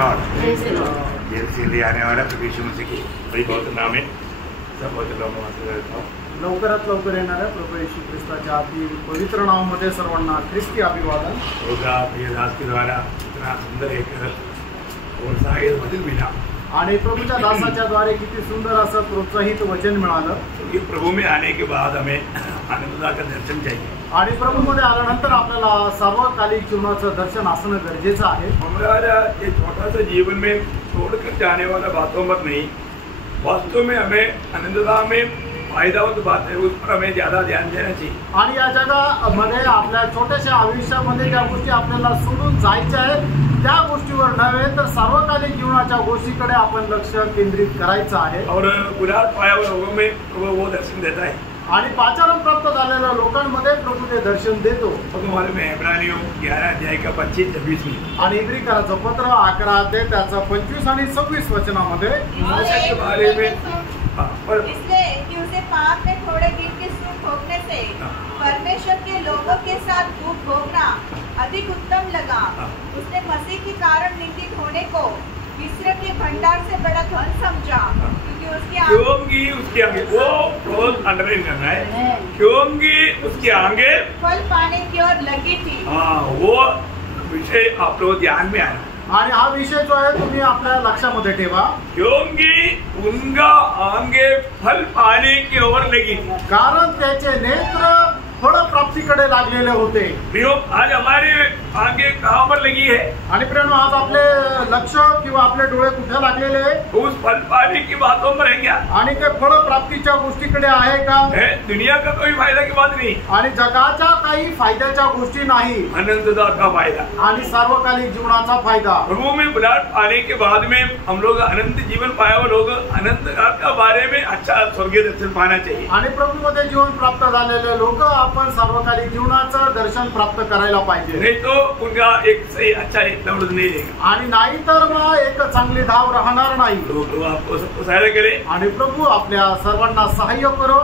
ये आने वाला प्रभु यीशु मसीह की बड़ी बहुत नाम है, सब बहुत लोग लवकरात लवकर येणाऱ्या प्रभू येशू ख्रिस्ताच्या अति पवित्र नावामध्ये सर्वांना ख्रिस्ती अभिवादन। होगा प्रिय दास के द्वारा इतना सुंदर एक और शायद वचन मिला आणि प्रभूच्या दासाच्या द्वारे किती सुंदर असं प्रोत्साहित वचन मिळालं। क्योंकि प्रभु में आने के बाद हमें आनंददा का दर्शन चाहिए आणि प्रभूमध्ये आल्यानंतर आपल्याला सार्वकालिक जीवनाचं दर्शन असणं गरजेचं आहे। हमारा ये छोटा सा जीवन में छोड़कर जाने वाला बातों पर नहीं, वास्तव में हमें आनंददा में फायदावंत बात है, उस पर हमें ज्यादा ध्यान देना चाहिए। आणि या जगामध्ये आपल्या छोट्याशा आयुष्यामध्ये ज्या गोष्टी आपल्याला सोडून जायच्या आहेत त्या गोष्टीवर नव्हे तर सार्वकालिक जीवनाच्या गोष्टीकडे आपण लक्ष केंद्रित करायचं आहे। और गुलाब पाया हुआ लोगों में प्रभु वो दर्शन देता है आणि पाचारण प्राप्त झालेल्या लोकांमध्ये प्रभू ते दर्शन देतो। हमारे में इब्रानियों 11 अध्याय का 25-26 में आणि इब्रिकाराचं पत्र 11 अध्याय त्याचा 25 आणि 26 वचनामध्ये के बारे में इसलिए कि उसे पाप में थोड़े दिन के सुख भोगने से परमेश्वर के लोगों के साथ दुख भोगना अधिक उत्तम लगा। उसने मसीह के कारण निंदित होने को मिस्र के भंडार से बड़ा धन समझा, क्योंकि उसके आगे वो बहुत अंडरलाइन करना है, क्योंकि उसके आगे फल पाने की ओर लगी थी। हाँ, वो विषय आप लोग ध्यान में आना आणि हा विषय जो आहे तुम्ही आपल्या लक्षामध्ये ठेवा। क्योंकि उनका आगे फल पाने की ओर लगी, कारण त्याचे नेत्र फळ प्राप्तीकडे लागलेले होते। आज हमारे आगे कहाँ पर लगी है? आणि प्रेम आज आपले लक्ष किंवा आपले डोळे कुठे लागलेले आहे? उस फल पाने की बातों पर है क्या? आणि ते फळ प्राप्तीच्या गोष्टीकडे आहे का? दुनिया का कोई फायदा की बात नहीं, आणि जगाच्या काही फायद्याच्या गोष्टी नाही, आनंददा का फायदा आणि सार्वकालिक जीवनाचा फायदा। प्रभु में बुलाहट पाने के बाद में हम लोग अनंत जीवन पाया हुआ लोग अनंत काल का बारे में अच्छा स्वर्गीय दर्शन पाना चाहिए। आणि प्रभु मध्ये जीवन प्राप्त झालेले लोक आपण सार्वकालिक जीवनाचं दर्शन प्राप्त करायला पाहिजे, नहीं तो उनका एक सही अच्छा एक दौड़ नहीं रहेगा, आणि नाही तर मग एक चांगली धाव राहणार नाही। प्रभु आपको सबको सहायता करे आणि प्रभु आपल्या सर्वांना सहाय्य करो।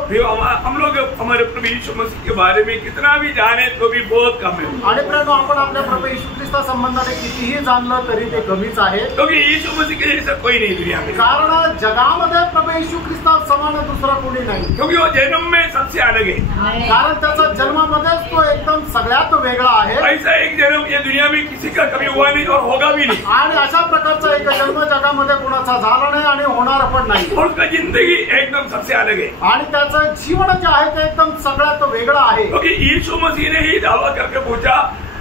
हम लोग हमारे प्रभु यीशु मसीह के बारे में कितना भी जाने तो भी बहुत कम है, आणि प्रभु आपण आपल्या प्रभु येशू ख्रिस्ता संबंधाने कितीही जाणलं तरी ते कमीच आहे, क्योंकि यीशु मसीह के जैसा कोई नहीं दुनिया में। कारण जगामध्ये प्रभु येशू ख्रिस्ता समान दुसरा कोणी नाही, क्योंकि वो जन्म में सबसे अलग है, कारण त्याचा जन्मामध्येच तो एकदम सगळ्यात वेगळा आहे। ऐसा एक जन्म ये दुनिया में किसी का कभी हुआ नहीं और होगा भी नहीं, आणि अशा प्रकारचा एक जन्म जगामध्ये कोणाचा झाला नाही आणि होणार पण नाही। और उसका जिंदगी एकदम सबसे अलग है, आणि त्याचं जीवन जे आहे ते एकदम सगळ्यात वेगळं आहे। क्योंकि यीशु मसीह ने ही दावा करके पूछा,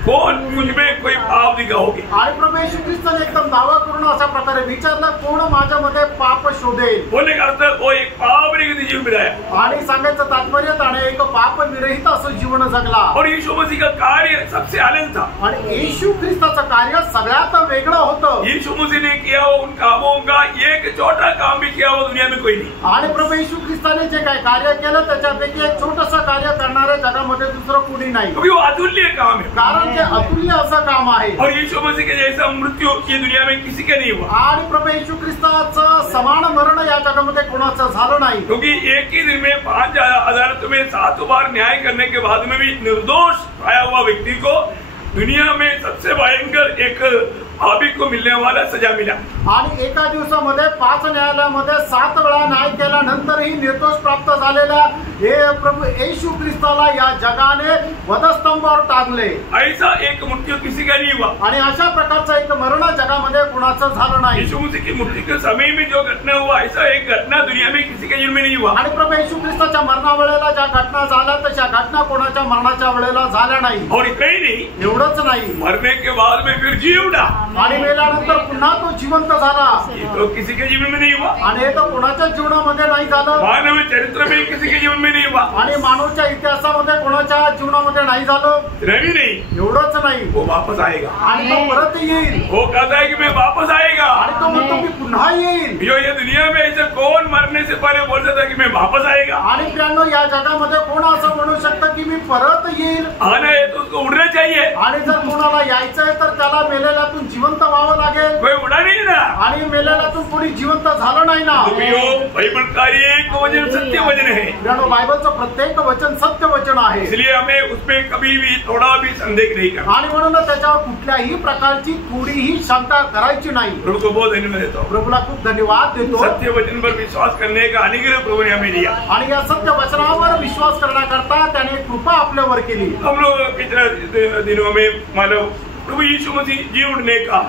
कौन मुझ में कोई पाप दिखाओगे? आणि प्रभु येशू ख्रिस्ताने एकदम दावा करून अशा प्रकारे विचारलं, कोण माझ्यामध्ये पाप शोधेल? बोलने का अर्थ वो एक पाप रहित जीवन बिताया, आणि सांगायचं तात्पर्य त्याने एक पाप विरहित असं जीवन जगला। और यीशु मसीह का कार्य सबसे अलग था, आणि येशू ख्रिस्ताचं कार्य सगळ्यात वेगळं होतं। यीशु मसीह ने किया वो उन कामों का एक छोटा काम भी किया वो दुनिया में कोई नहीं, आणि प्रभु येशू ख्रिस्ताने जे काही कार्य केलं त्याच्यापैकी एक छोटंसं कार्य करणारे जगामध्ये दुसरं कोणी नाही, क्योंकि वो अतुल्य काम है, कारण ते अतुल्य असं काम आहे। और यीशु मसीह के जैसा मृत्यु ये दुनिया में किसी का नहीं हुआ, आणि प्रभु येशू ख्रिस्ताचं समान मरण या जगामध्ये कोणाचं झालं नाही, क्योंकि एक ही दिन में 5 अदालतों में 7 बार न्याय करने के बाद में भी निर्दोष पाया हुआ व्यक्ति को दुनिया में सबसे भयंकर एक पापी को मिलने वाला सजा मिला, आणि एका दिवसामध्ये 5 न्यायालयामध्ये 7 वेळा न्याय केल्यानंतरही निर्दोष प्राप्त झालेल्या हे प्रभु येशू ख्रिस्ताला या जगाने वधस्तंभावर टाकले। ऐसा एक मृत्यू किसी का नहीं हुआ, आणि अशा प्रकारचा एक मरण जगामध्ये कोणाचं झालं नाही। यीशु मसीह की मृत्यु के समय में जो घटना हुआ, ऐसा एक घटना दुनिया में किसी के जीवन में नहीं हुआ, आणि प्रभु येशू ख्रिस्ताच्या मरणावेळेला ज्या घटना झाल्या तशा घटना कोणाच्या मरणाच्या वेळेला झाल्या नाही। और इतना ही नहीं, एवढंच नाही, मरने के बाद में फिर जी उठा, आणि मेल्यानंतर पुन्हा तो जिवंत झाला, ये तो किसी के जीवन में नहीं हुआ, आणि हे तर कोणाच्या जीवनामध्ये नाही झालं, मानव चरित्र में किसी के जीवन में नहीं हुआ, आणि मानवच्या इतिहासामध्ये कोणाच्या जीवनामध्ये नाही झालं, रवि नहीं, एवढंच नाही, वो वापस आएगा, आणि तो परत येईल, वो कहता है कि मैं वापस आएगा, आणि तो म्हणतो मी पुन्हा येईल। जो ये दुनिया में ऐसे कौन मरने से पहले बोलता था कि मैं वापस आएगा? आणि प्रियांनो, या जगामध्ये कोण असं म्हणू शकतं की मी परत येईल? आना है तो उसको उड़ना चाहिए, आणि जर कोणाला यायचंय तर त्याला मेलेल्यातून जिवंत व्हावं लागेल। कोई उड़ा नहीं ना, आणि मेलेल्यातून कोणी जिवंत झालं नाही ना. बाइबल का एक वचन सत्य वचन है. बायबलचं प्रत्येक वचन सत्य वचन आहे. इसलिए हमें उसमें कभी भी थोड़ा भी संदेह नहीं करना. आणि म्हणून त्याच्यावर कुठल्याही प्रकारची थोडीही शंका करायची नाही. प्रभु को बहुत धन्यवाद देता हूं. प्रभूला खूप धन्यवाद देतो. सत्य वचन पर विश्वास करने का अनुग्रह प्रभु ने हमें दिया. आणि या सत्य वचनावर विश्वास करण्याकरता त्याने कृपा आपल्यावर केली. हम लोग पिछले दिनों में मानव प्रभु यीशु मसीह जी उठने का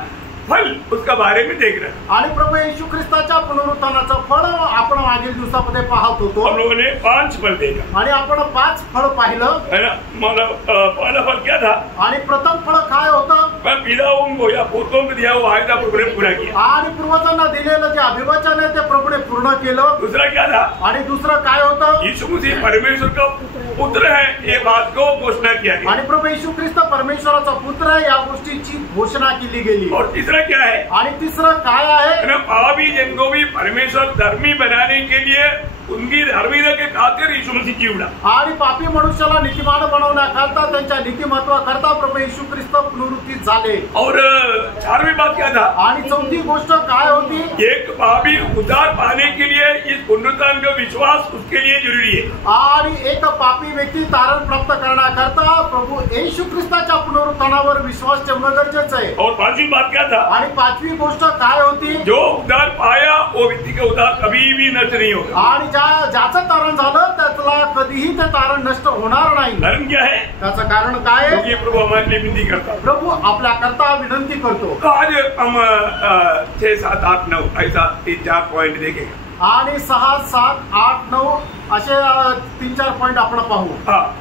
फल उसका बारे में देख रहे हैं. आणि प्रभू येशू ख्रिस्ताच्या पुनरुत्थानाचं फळ आपण मागील दिवसामध्ये पाहत होतो. हम लोगों ने 5 फल देखा आणि आपण 5 फळ पाहिलं है ना. मतलब पहला फल क्या था. आणि प्रथम फळ काय होतं. पिताओं को या पूर्वों को दिया हुआ वायदा प्रभु ने पूरा किया. आणि पूर्वजांना दिलेलं जे अभिवचन आहे ते प्रभूने पूर्ण केलं. दूसरा क्या था. आणि दुसरं काय होतं. यीशु मसीह परमेश्वर का पुत्र है ये बात को घोषणा किया गया. आणि प्रभू येशू ख्रिस्त परमेश्वराचा पुत्र आहे या गोष्टीची घोषणा केली गेली. और तीसरा क्या है. आणि तिसरं काय आहे. पापी जन को भी परमेश्वर धर्मी बनाने के लिए उनकी धार्मिकता के खातिर यीशु मसीह जी उठा. आणि पापी मनुष्याला नीतिमान बनवण्याकरता त्यांच्या नीतिमत्वाकरता प्रभू येशू ख्रिस्त पुनरुत्थित झाले. और 4वीं बात क्या था. आणि चौथी गोष्ट काय होती. एक पापी उद्धार पाने के लिए इस पुनरुत्थान का विश्वास उसके लिए जरूरी है. आणि एक पापी व्यक्ती तारण प्राप्त करण्याकरता प्रभू येशू ख्रिस्ताच्या पुनरुत्थानावर विश्वास ठेवणं गरजेचं आहे. और 5वीं बात क्या था. आणि 5वी गोष्ट काय होती. जो उद्धार पाया वो व्यक्ति का उद्धार कभी भी नष्ट नहीं होगा. आणि ज्याचं तारण झालं त्याला कधीही ते तारण नष्ट होणार नाही. कारण क्या है. त्याचं कारण काय आहे. प्रभु हमारे लिए विनती करता. प्रभू आपल्या करता विनंती करतो. आज हम 6, 7, 8, 9 ऐसा 3-4 पॉइंट देखेगा. आणि 6, 7, 8, 9 असे 3-4 पॉइंट आपण पाहू.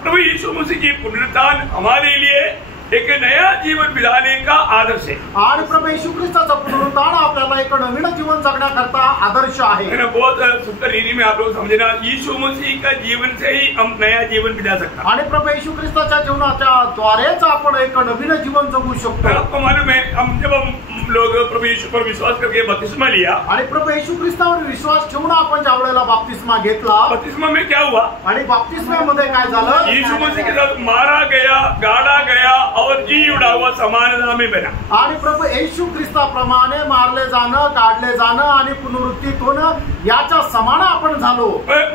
प्रभु यीशु मसीह की पुनरुत्थान हमारे लिए एक नया जीवन बिताने का आदर्श है. आणि प्रभू येशू ख्रिस्ताचं पुनरुत्थान आपल्याला एक नवीन जीवन जगण्याकरता आदर्श आहे. बहुत सुंदर रीति में आप लोग समझना. यीशु मसीह का जीवन से ही हम नया जीवन बिता सकते. आणि प्रभू येशू ख्रिस्ताच्या जीवनाच्या द्वारेच आपण एक नवीन जीवन जगू शकतो. आपको मालूम है जब हम लोग प्रभु यीशु पर विश्वास करके बपतिस्मा लिया. आणि प्रभू येशू ख्रिस्तावर विश्वास ठेवून आपण ज्या वेळेला बपतिस्मा घेतला. बपतिस्मा में क्या हुआ. आणि बपतिस्म्यामध्ये काय झालं. यीशु मसीह के साथ मारा गया, गाड़ा गया और जी उड़ा हुआ समानता में बना. आणि प्रभू येशू ख्रिस्ताप्रमाणे मारले जाणं, काढले जाणं आणि पुनरुत्थित होणं याच्या समान आपण झालो.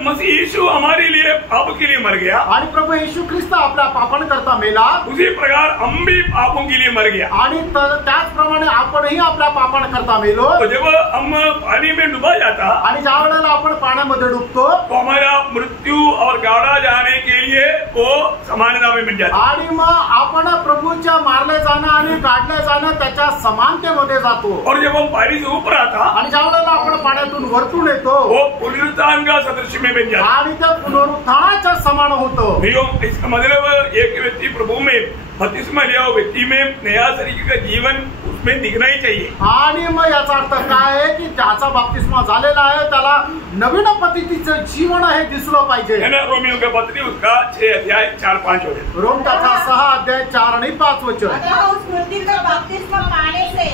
मसीह यीशु हमारे लिए पाप के लिए मर गया. आणि प्रभू येशू ख्रिस्त आपल्या पापांकरता मेला. उसी प्रकार हम भी पापों के लिए मर गया. आणि त्याचप्रमाणे आपणही आपल्या पापांकरता मेलो. जब हम पानी में डुबा जाता. आणि ज्या वेळेला आपण पाण्यामध्ये डुबतो तो हमारा मृत्यू और गाड़ा जाने के लिए वो समानता में मिल जाता. आणि मग आपण प्रभूच्या मारले जाणं आणि काढले जाणं त्याच्या समानतेमध्ये जातो. और जब हम पानी से ऊपर आता. आणि ज्या वेळेला आपण पाण्यातून वरतून येतो वो पुनरुत्थान का सदृश में बन जाता. आणि ते पुनरुत्थानाच्या समान होतं. इसका मतलब एक व्यक्ति प्रभु में बपतिस्मा लिया हुआ व्यक्ति में नया तरीके का जीवन उसमें दिखना ही चाहिए. आणि मग याचा अर्थ काय आहे की ज्याचा बपतिस्मा झालेला आहे त्याला नवीन पद्धतीचं जीवन हे दिसलं पाहिजे. रोमियो का पत्री उसका 6 अध्याय 4-5 वचन. रोम त्याचा 6 अध्याय 4 आणि 5 वचन. उस मृत्यु का बपतिस्मा पाने से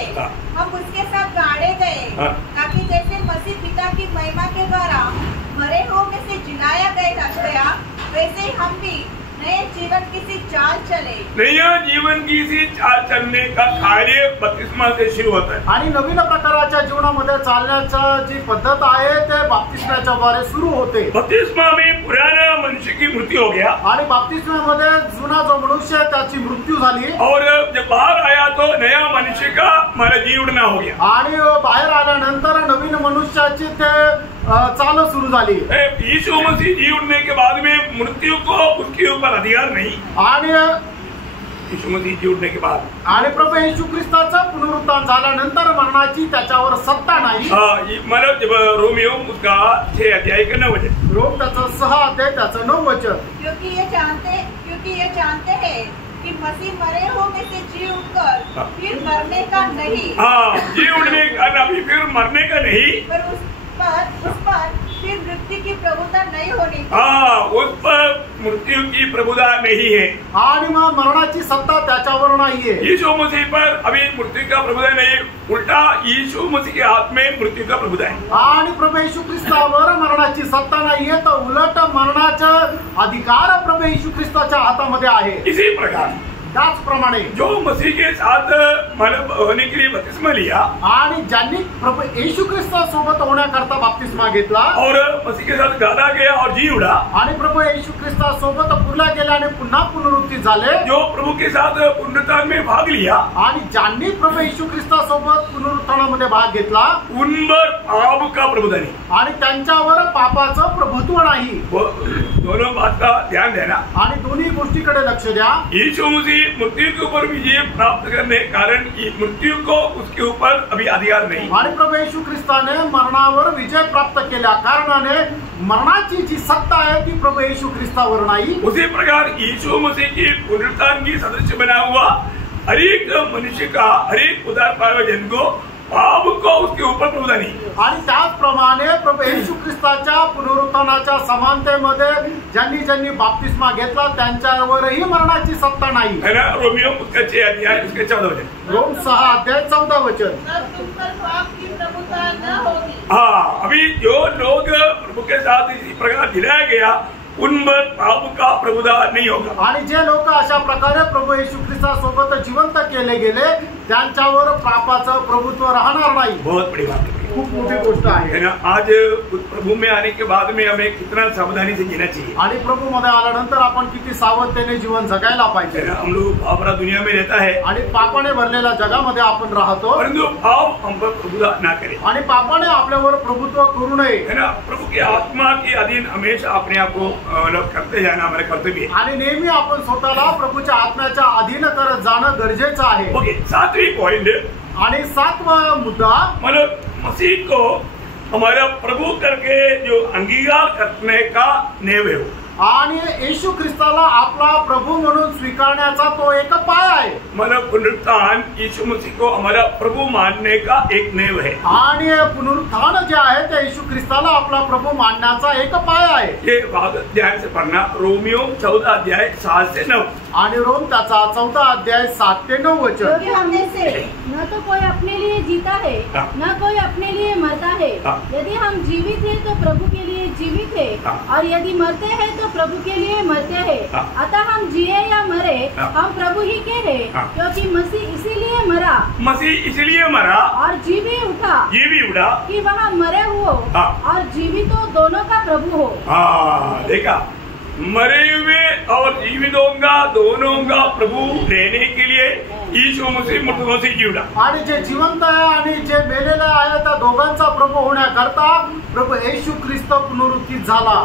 हम उसके साथ गाड़े गए ताकि जैसे मसीह पिता की महिमा के द्वारा मरे हुओं में से जिलाया गया वैसे ही हम भी नए जीवन की सी चाल चले. नया जीवन की सी चाल चलने का कार्य बपतिस्मा से शुरू होता है. आणि नवीन प्रकाराच्या जीवनामध्ये चालण्याचा जी पद्धत आहे ते बपतिस्म्याच्या द्वारे सुरू होते. बपतिस्मा में पुराना मनुष्य की मृत्यु हो गया. आणि बपतिस्म्यामध्ये जुना जो मनुष्य आहे त्याची मृत्यू झाली. और जब बाहर आया तो नया मनुष्य का हमारा जी उठना हो गया. आणि बाहेर आल्यानंतर नवीन मनुष्याची ते चाल सुरू झाली. यीशु मसीह जी उठने के बाद में मृत्यु को उसके ऊपर अधिकार नहीं. आणि यीशु मसीह जी उठने के बाद आणि प्रभू येशू ख्रिस्ताचं पुनरुत्थान झाल्यानंतर मरणाची त्याच्यावर सत्ता नाही. मतलब जब रोमियो उसका 6 अध्याय का 9 वचन. रोम त्याचं 6 अध्याय त्याचं 9 वचन. क्योंकि ये जानते हैं कि मसीह मरे हुओं में से जी उठकर फिर मरने का नहीं. जी उठने का नहीं फिर मरने का नहीं. पर उस पर फिर मृत्यु की प्रभुता नहीं होनी. उस पर मृत्यु की प्रभुता नहीं है. आणि मग मरणाची सत्ता त्याच्यावर नाहीये. यीशु मसीह पर अभी मृत्यु का प्रभुता नहीं. उल्टा यीशु मसीह के हाथ में मृत्यु का प्रभुता है. आणि प्रभू येशू ख्रिस्तावर मरणाची सत्ता नाहीये तर उलट मरणाचा अधिकार प्रभू येशू ख्रिस्ताच्या हातामध्ये आहे. इसी प्रकार त्याचप्रमाणे जो मसीह के साथ मतलब होने के लिए बपतिस्मा लिया आणि ज्यांनी प्रभू येशू ख्रिस्तासोबत होण्याकरता बाप्तिस्मा घेतला और मसीह के साथ गाड़ा गया और जी उड़ा, आणि प्रभू येशू ख्रिस्तासोबत पुरला गेला आणि पुन्हा पुनरुत्थित झाले, जो प्रभु के साथ पुनरुत्थान में भाग लिया, आणि ज्यांनी प्रभू येशू ख्रिस्तासोबत पुनरुत्थानामध्ये भाग घेतला उन पर पाप का प्रभुता नहीं। आणि त्यांच्यावर पापाचं प्रभुत्व नाही। दोनों बात का ध्यान देना आणि दोन्ही गोष्टीकडे लक्ष द्या। यीशु मसीह मृत्यु के ऊपर विजय प्राप्त करने के कारण मृत्यु को उसके ऊपर अभी अधिकार नहीं। आणि प्रभू येशू ख्रिस्ताने मरणावर विजय प्राप्त केल्या कारणाने मरणाची जी सत्ता आहे ती प्रभू येशू ख्रिस्तावर नाही। उसी प्रकार यीशु मसीह की पुनरुत्थान की सदस्य बना हुआ हर एक मनुष्य का, हर एक उद्धार पाए हुए जन को पाप को उसके ऊपर प्रभुता नहीं। आणि त्याचप्रमाणे प्रभू येशू ख्रिस्ताच्या पुनरुत्थानाच्या समानतेमध्ये ज्यांनी ज्यांनी बाप्तिस्मा घेतला त्यांच्यावरही मरणाची सत्ता नाही, है ना। रोमियो उसका 6 अध्याय उसके 14 वचन, रोम 6 अध्याय 14 वचन। तब तुम पर पाप की प्रभुता न होगी। हाँ, अभी जो लोग प्रभु के साथ इसी प्रकार दिलाया गया उन पर पाप का प्रभुता नहीं होगा। आणि जे लोक अशा प्रकारे प्रभू येशू ख्रिस्तासोबत जिवंत केले गेले त्यांच्यावर पापाचं प्रभुत्व राहणार नाही। बहुत बड़ी बात है, खूप मोठी गोष्ट आहे, है ना। आज प्रभु में आने के बाद में हमें कितना सावधानी से जीना चाहिए। आणि प्रभु मध्ये आल्यानंतर आपण किती सावधतेने जीवन जगायला पाहिजे। है ना। हम लोग पापरा दुनिया में रहता है आणि पापाने भरलेल्या जगामध्ये आपण राहतो, परंतु पाप हम पर प्रभुता ना करे, आणि पापाने आपल्यावर प्रभुत्व करू नये। है ना। प्रभु की आत्मा के अधीन हमेशा अपने आप को करते जाना हमारे कर्तव्य है। आणि नेहमी आपण स्वतःला प्रभूच्या आत्म्याच्या अधीन करत जाणं गरजेचं आहे। ओके, 7वीं पॉइंट, आणि 7वा मुद्दा मतलब मसीह को हमारा प्रभु करके जो अंगीकार करने का नेव है, आणि येशू ख्रिस्ताला आपला प्रभू म्हणून स्वीकारण्याचा तो एक पाय आहे। मतलब पुनरुत्थान यीशु मसीह को हमारा प्रभु मानने का एक नेव है। आणि पुनरुत्थान जे आहे ते येशू ख्रिस्ताला आपला प्रभू मानण्याचा एक पाय आहे। ये बात ध्यान से पढ़ना, रोमियो 14 अध्याय 7 से 9, आणि रोम त्याचा 14 अध्याय 7 ते 9 वचन। क्योंकि हमने से न तो कोई अपने लिए जीता है न कोई अपने लिए मरता है। यदि हम जीवित हैं तो प्रभु के लिए जीवित है, और यदि मरते हैं तो प्रभु के लिए मरते हैं। अतः हम जिए या मरे हम प्रभु ही के हैं, क्योंकि मसीह इसीलिए मरा, मसीह इसलिए मरा और जी भी उठा, कि वह मरे हो और जीवितों दोनों का प्रभु हो। हाँ, देखा, मरे हुए और जीवितों का दोनों का प्रभु रहने के लिए यीशु मसीह मृत्यूओं से जीवला। आणि जे जिवंत आहे आणि जे मेलेले आहे त्या दोघांचा प्रभू होण्याकरता प्रभू येशू ख्रिस्त पुनरुत्थित झाला।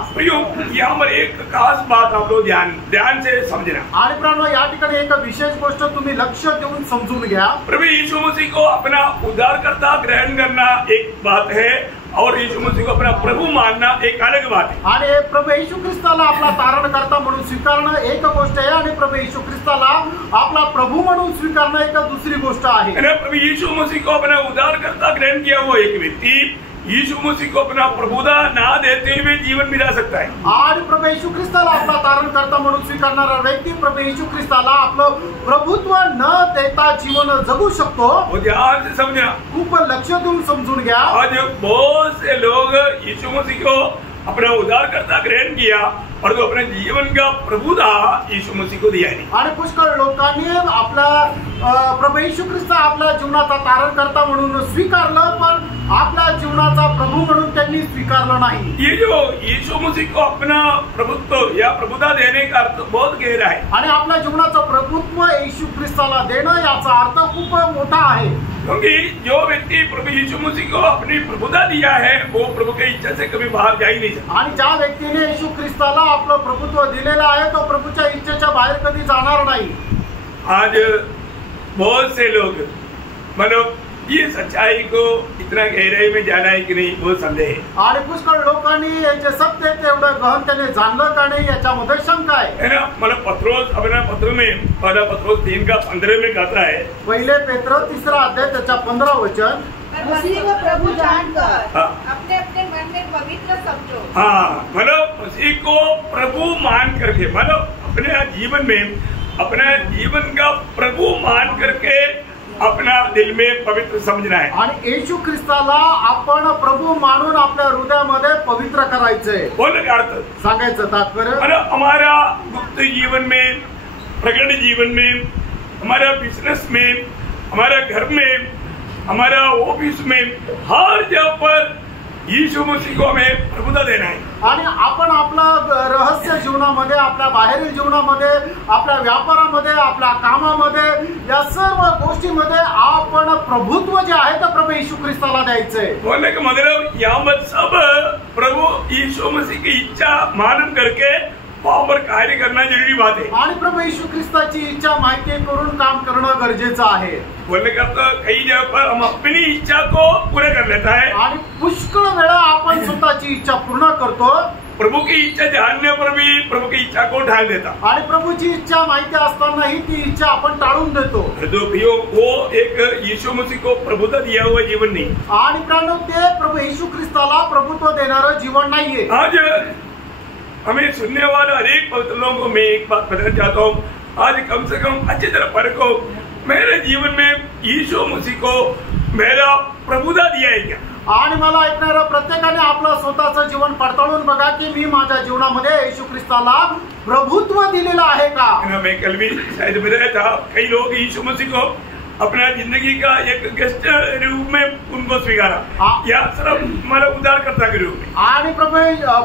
यहाँ पर एक खास बात आप लोग ध्यान से समझना। आणि प्राणो या ठिकाणी एक विशेष गोष्ट तुम्ही लक्ष देऊन समजून घ्या। प्रभु यीशु मसीह को अपना उद्धारकर्ता ग्रहण करना एक बात है, और यीशु मसीह को अपना प्रभु मानना एक अलग बात है। आणि प्रभू येशू ख्रिस्ताला आपला तारणकर्ता म्हणून स्वीकारणं एक गोष्ट आहे, आणि प्रभू येशू ख्रिस्ताला आपला प्रभू म्हणून स्वीकारणं एक दुसरी गोष्ट आहे। प्रभु यीशु मसीह को अपना उद्धारकर्ता ग्रहण किया हुआ एक व्यक्ति यीशु मसीह को अपना प्रभुता ना देते हुए जीवन बिता सकता है। आणि प्रभू येशू ख्रिस्ताला आपला तारणकर्ता म्हणून स्वीकारणारा व्यक्ती प्रभू येशू ख्रिस्ताला आपलं प्रभुत्व न देता जीवन जगू शकतो। ध्यान से समझना, खूप लक्ष देऊन समजून घ्या। आज बहुत से लोग यीशु मसीह को अपना उद्धारकर्ता ग्रहण किया और तो अपने जीवन का प्रभुता यीशु मसीह को दिया नहीं। आणि पुष्कळ लोकांनी आपला प्रभू येशू ख्रिस्त आपल्या जीवनाचा तारणकर्ता म्हणून स्वीकारलं, पण आपल्या जीवनाचा प्रभू म्हणून त्यांनी स्वीकारलं नाही। ये जो यीशु मसीह को अपना प्रभुत्व या प्रभुता देने का अर्थ बहुत गहरा है। आणि आपल्या जीवनाचं प्रभुत्व येशू ख्रिस्ताला देणं याचा अर्थ खूप मोठा आहे। क्योंकि जो व्यक्ति प्रभु यीशु मसीह को अपनी प्रभुता दिया है वो प्रभु की इच्छा से कभी बाहर जा ही नहीं सकता। आणि ज्या व्यक्तीने येशू ख्रिस्ताला आपलं प्रभुत्व दिलेलं आहे तो प्रभूच्या इच्छेच्या बाहेर कधी जाणार नाही। आज बहुत से लोग मतलब ये सच्चाई को इतना गहराई में जाना है कि नहीं वो संदेह है। आणि पुष्कळ लोकांनी जे सत्य आहे तेवढं गहनतेने जाणलं का नाही याच्यामध्ये शंका आहे। ना, मतलब पत्रोस अपना पत्र में पहला पत्रोस 3:15 में कहता है, पहिले पेत्र 3 अध्याय त्याच्या 15 वचन, मसीह को प्रभु जानकर अपने अपने मन में पवित्र समझो। हाँ, मतलब मसीह को प्रभु मान करके, मतलब अपने जीवन में अपना जीवन का प्रभु मान करके अपना दिल में पवित्र समझना है। आणि येशू ख्रिस्ताला आपण प्रभू मानून आपल्या हृदयामध्ये पवित्र करायचंय। बोलने का अर्थ सांगायचं तात्पर्य मतलब हमारा गुप्त जीवन में, प्रकट जीवन में हमारा बिजनेस में, हमारा घर में, हमारा ऑफिस में, हर जगह पर यीशु मसीह को हमें प्रभुता देना है. आणि आपण आपला रहस्य जीवनामध्ये, आपल्या बाहेरील जीवनामध्ये, आपल्या व्यापारामध्ये, आपल्या कामामध्ये, या सर्व गोष्टीमध्ये आपण प्रभुत्व जे आहे ते प्रभू यीशु ख्रिस्ताला द्यायचंय. बोलने का मतलब यहाँ पर सब प्रभु यीशु मसीह की इच्छा मालूम करके वहाँ पर कार्य करना जरूरी बात है. आणि प्रभू यीशु ख्रिस्ताची इच्छा माहिती करून काम करणं गरजेचं आहे. बोलने का तो कई जगह पर हम अपनी इच्छा को पूरा कर लेता है आणि पुष्कळ वेळा आपण स्वतःची इच्छा पूर्ण करतो. प्रभु की इच्छा जानने पर भी प्रभु की इच्छा को ढाल देता. आणि प्रभूची इच्छा माहिती असतानाही ती इच्छा आपण टाळून देतो. जो प्रियो वो एक यीशु मसीह को प्रभुता दिया हुआ जीवन नहीं. आणि प्राणो ते प्रभू यीशु ख्रिस्ताला प्रभुत्व देणारं जीवन नाहीये. आज हमें सुनने वाले हर एक पवित्र लोगों को मैं एक बात बताना चाहता हूँ. आज कम से कम अच्छी तरह परखो, मेरे जीवन में यीशु मसीह को मेरा प्रभुता दिया है क्या. आणि मला ऐकणाऱ्या प्रत्येकाने आपलं स्वतःचं जीवन पडताळून बघा की मी माझ्या जीवनामध्ये येशू ख्रिस्ताला प्रभुत्व दिलेलं आहे का. मैं कल भी शायद बताया था, कई लोग यीशु मसीह को अपना जिंदगी का एक गेस्ट रूप में उनको स्वीकारा या सिर्फ मला उद्धारकर्ता के रूप में. आणि प्रभू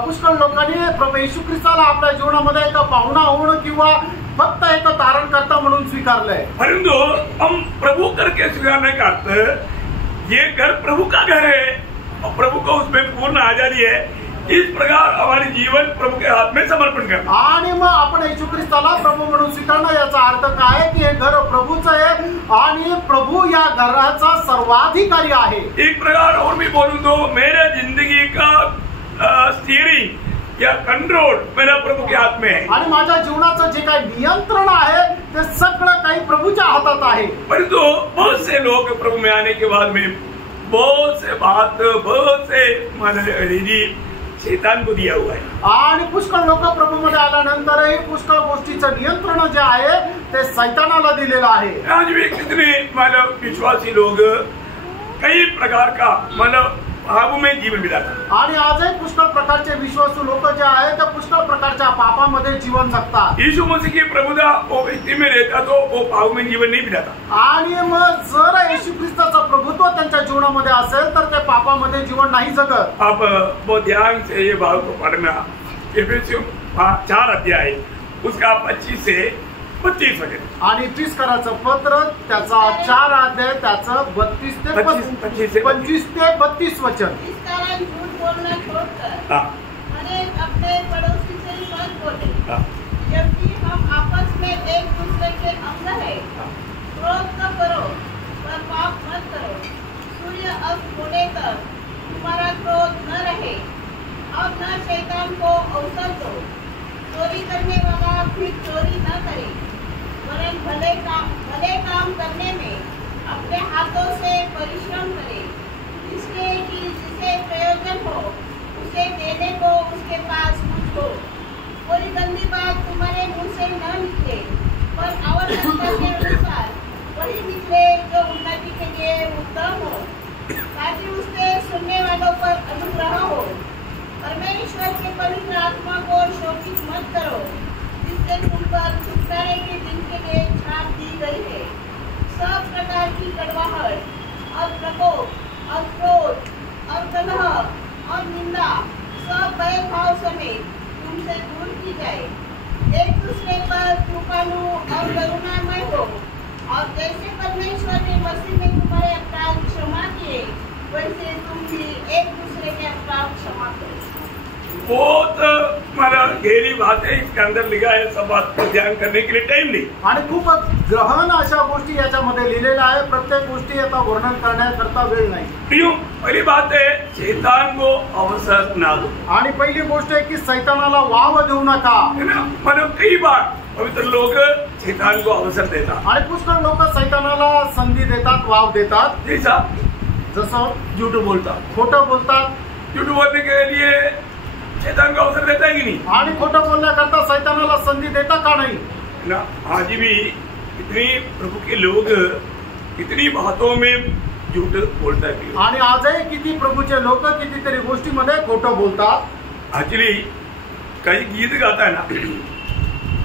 पुष्कळ लोकांनी प्रभू येशू ख्रिस्ताला आपल्या जीवनामध्ये एक पाहुणा होऊन किंवा फक्त एक तारण करता म्हणून स्वीकारलंय. परंतु हम प्रभु करके स्वीकारने का अर्थ ये घर प्रभु का घर है और प्रभु को उसमें पूर्ण आजादी है. इस प्रकार हमारे जीवन प्रभु के हाथ में समर्पण करना. आणि मग आपण येशू ख्रिस्ताला प्रभू म्हणून स्वीकारणं याचा अर्थ काय की हे घर प्रभूचं आहे आणि प्रभू या घराचा सर्वाधिकारी आहे. एक प्रकार और भी बोलूं तो मेरे जिंदगी का स्टीयरिंग या कंट्रोल मेरा प्रभु के हाथ में है. आणि माझ्या जीवनाचं जे काही नियंत्रण आहे ते सगळं काही प्रभूच्या हातात आहे. परंतु बहुत से लोग प्रभु में आने के बाद में बहुत से माने शैतान को दिया हुआ है. आणि पुष्कळ लोक प्रभूमध्ये आल्यानंतरही पुष्कळ गोष्टीचं नियंत्रण जे आहे ते सैतानाला दिलेलं आहे. आज भी कितने मानव विश्वासी लोग कई प्रकार का मानव पाप में जीवन बितातात. आणि आजही पुष्कळ प्रकारचे विश्वासू लोक जे आहेत ते पुष्कळ प्रकारच्या पापामध्ये जीवन जगतात. यीशु मसीह की प्रभुता वो व्यक्ति में रहता तो वो पाप में जीवन नहीं बिताता. आणि मग जर येशू ख्रिस्ताचं प्रभुत्व त्यांच्या जीवनामध्ये असेल तर ते पापामध्ये जीवन नाही जगत. आप बहुत ध्यान से ये भाव को पढ़ना. एफेसियों 4 अध्याय उसका 25 से 25 वचन आणि 30 कराचं पत्र त्याचा 4 अध्याय त्याचं 32 ते 25 ते 32 वचन. इस कारण झूठ बोलना छोड़कर अपने पड़ोसी से सच बोले, जबकि हम आपस में एक दूसरे के अंग हैं. क्रोध न करो पर पाप मत करो. सूर्य अस्त होने तक तुम्हारा क्रोध न रहे और न शैतान को अवसर दो. चोरी करने वाला फिर चोरी न करे, वरन भले काम करने में अपने हाथों से परिश्रम करे, इसलिए कि जिसे प्रयोजन हो उसे देने को उसके पास कुछ हो. कोई गंदी बात तुम्हारे मुंह से न निकले, पर आवश्यकता के अनुसार वही निकले जो उन्नति के लिए उत्तम हो, ताकि उससे सुनने वालों पर अनुग्रह हो. परमेश्वर के पवित्र आत्मा को शोकित मत करो, जिससे तुम पर छुटकारे के दिन के लिए छाप दी गई है. सब प्रकार की कड़वाहट और प्रकोप और क्रोध और कलह और निंदा सब भयभाव समेत तुमसे दूर की जाए. एक दूसरे पर कृपालु और करुणामय हो, और जैसे परमेश्वर ने मसीह में तुम्हारे अपराध क्षमा किए, वैसे तुम भी एक दूसरे के अपराध क्षमा करो. बहुत हमारा गहरी बात है इसके अंदर लिखा है. सब बात पर ध्यान करने के लिए टाइम नहीं. आणि खूप गहन अशा गोष्टी याच्यामध्ये लिहिलेल्या आहे. प्रत्येक गोष्टी आता वर्णन करण्याकरता वेळ नाही. क्यों? पहली बात है शैतान को अवसर ना दो. आणि पहिली गोष्ट आहे की सैतानाला वाव देऊ नका. है ना. मतलब कई बार पवित्र लोग शैतान को अवसर देतात. आणि पुष्कळ लोक सैतानाला संधी देतात, वाव देतात. जैसा जसं झूठ बोलतात, खोटं बोलतात. झूठ बोलने के लिए शैतान को अवसर देता है कि नहीं. आणि खोटं बोलण्याकरता सैतानाला संधी देता का नाही ना. आज भी इतने प्रभु के लोग इतनी बातों में झूठ बोलता है. आणि आजही किती प्रभूचे लोक कितीतरी गोष्टीमध्ये खोटं बोलतात. एक्चुअली कई गीत गाता है ना,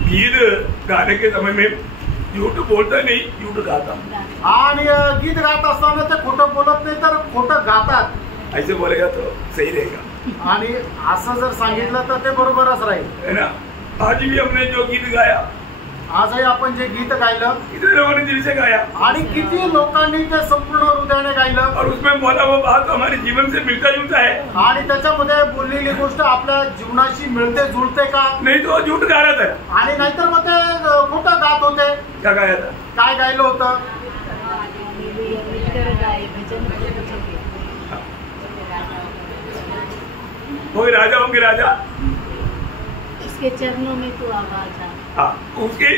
गीत गाने के समय में झूठ बोलता नहीं, झूठ गाता। आणि गीत गात असताना ते खोटं बोलत नाही तर खोटं गातात। ऐसे बोलेगा तो सही रहेगा। आणि असं जर सांगितलं तर ते बरोबरच राहील, है ना। आज भी हमने जो गीत गाया, आजही आपण जे गीत गायलं, कितने लोगों ने दिल से गाया, आणि किती लोकांनी ते संपूर्ण हृदयाने गायलं, और उसमें बोला वो बात हमारे जीवन से मिलता जुलता है। आणि त्याच्यामध्ये बोललेली गोष्ट आपल्या जीवनाशी मिळते जुळते का? नहीं तो झूठ गा रहा था। आणि नाहीतर मग ते खोटं गात होते। क्या गाया था? काय गायलं होतं? कोई राजा होंगे, राजा उसके चरणों में तू आवाज आ। हाँ, उसके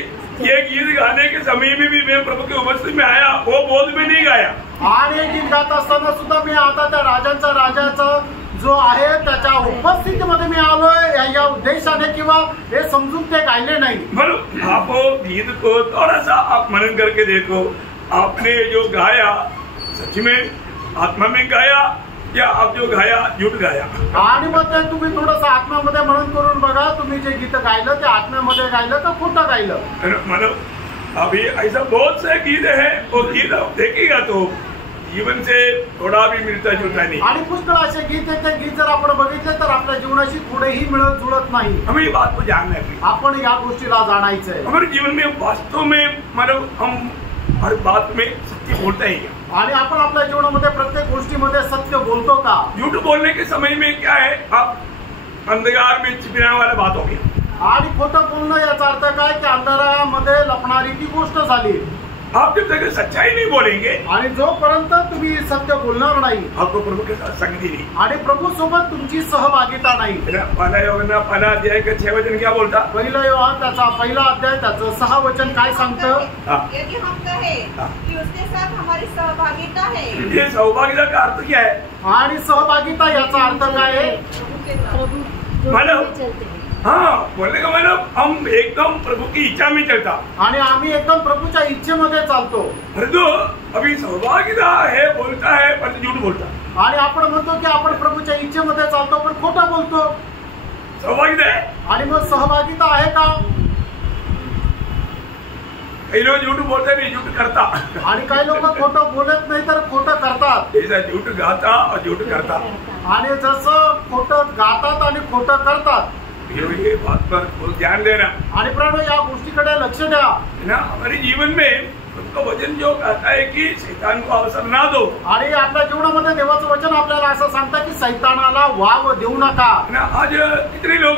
ये गीत गाने के समय में भी मैं प्रभु की उपस्थिति में आया, वो बोध में नहीं गाया। आणि गीत गात असताना सुद्धा मी आता त्या राजाचा जो आहे त्याच्या उपस्थितीमध्ये मी आलोय या उद्देशाने, किंवा हे समजून ते गायले नाही। मतलब आप गीत को थोड़ा सा आप मनन करके देखो, आपने जो गाया सच में आत्मा में गाया या आप जो गाया झूठ गाया। आणि मग ते तुम्ही थोडंसं आत्म्यामध्ये म्हणून करून बघा, तुम्ही जे गीत गायलं ते आत्म्यामध्ये गायलं का खोटं गायलं? मतलब अभी ऐसा बहुत से गीत है, वो गीत आप देखेगा तो जीवन से थोड़ा भी मिलता जुलता नहीं। आणि पुष्कळ असे गीत आहेत, ते गीत जर आपण बघितले तर आपल्या जीवनाशी थोडेही मिळत जुळत नाही। हमें ये बात को जानना है, आपण या गोष्टीला जाणायचंय। हमारे जीवन में वास्तव में मतलब हम हर बात में सत्य बोलते हैं, आणि आपण आपल्या जीवनामध्ये प्रत्येक गोष्टीमध्ये सत्य बोलतो का? झूठ बोलने के समय में क्या है, आप अंधकार में छिपने वाला बात हो गई। आणि खोटं बोलणं याचा अर्थ काय की अंधारामध्ये लपणारी ती गोष्ट झाली। आप जब तक सच्चाई नहीं बोलेंगे, आणि जोपर्यंत तुम्ही सत्य बोलणार नाही, आपको प्रभु के साथ संगति नहीं। आणि प्रभू सोबत तुमची सहभागिता नाही। पहला योहन्ना पहला अध्याय का 6 वचन क्या बोलता? पहिला योहान त्याचा पहिला अध्याय त्याचं 6 वचन काय सांगतं? यदि हम कहे कि उसके साथ हमारी सहभागिता है, ये सहभागिता का अर्थ क्या है? आणि सहभागिता याचा अर्थ काय आहे? प्रभु मतलब चलते हैं। हाँ, बोलने का मतलब हम एकदम प्रभु की इच्छा में चलता, आणि आम्ही एकदम प्रभूच्या इच्छेमध्ये चालतो। परंतु अभी सहभागिता है, बोलता है पर झूठ बोलता। आणि आपण म्हणतो की आपण प्रभूच्या इच्छेमध्ये चालतो पण खोटं बोलतो। सहभागिता है, आणि मग सहभागिता आहे का? कई लोग झूठ बोलते नहीं, झूठ करता। आणि काही लोक खोटं बोलत नाही तर खोटं करतात। ऐसा झूठ गाता और झूठ करता। आणि जसं खोटं गातात आणि खोटं करतात, ये बात पर बहुत ध्यान देना, आणि प्राणो या गोष्टीकडे लक्ष द्या। है ना। हमारे जीवन में उनका वचन जो कहता है कि शैतान को अवसर ना दो, आणि आपल्या जीवनामध्ये देवाचं वचन आपल्याला असं सांगतं की सैतानाला वाव देऊ नका। है ना। आज कितने लोग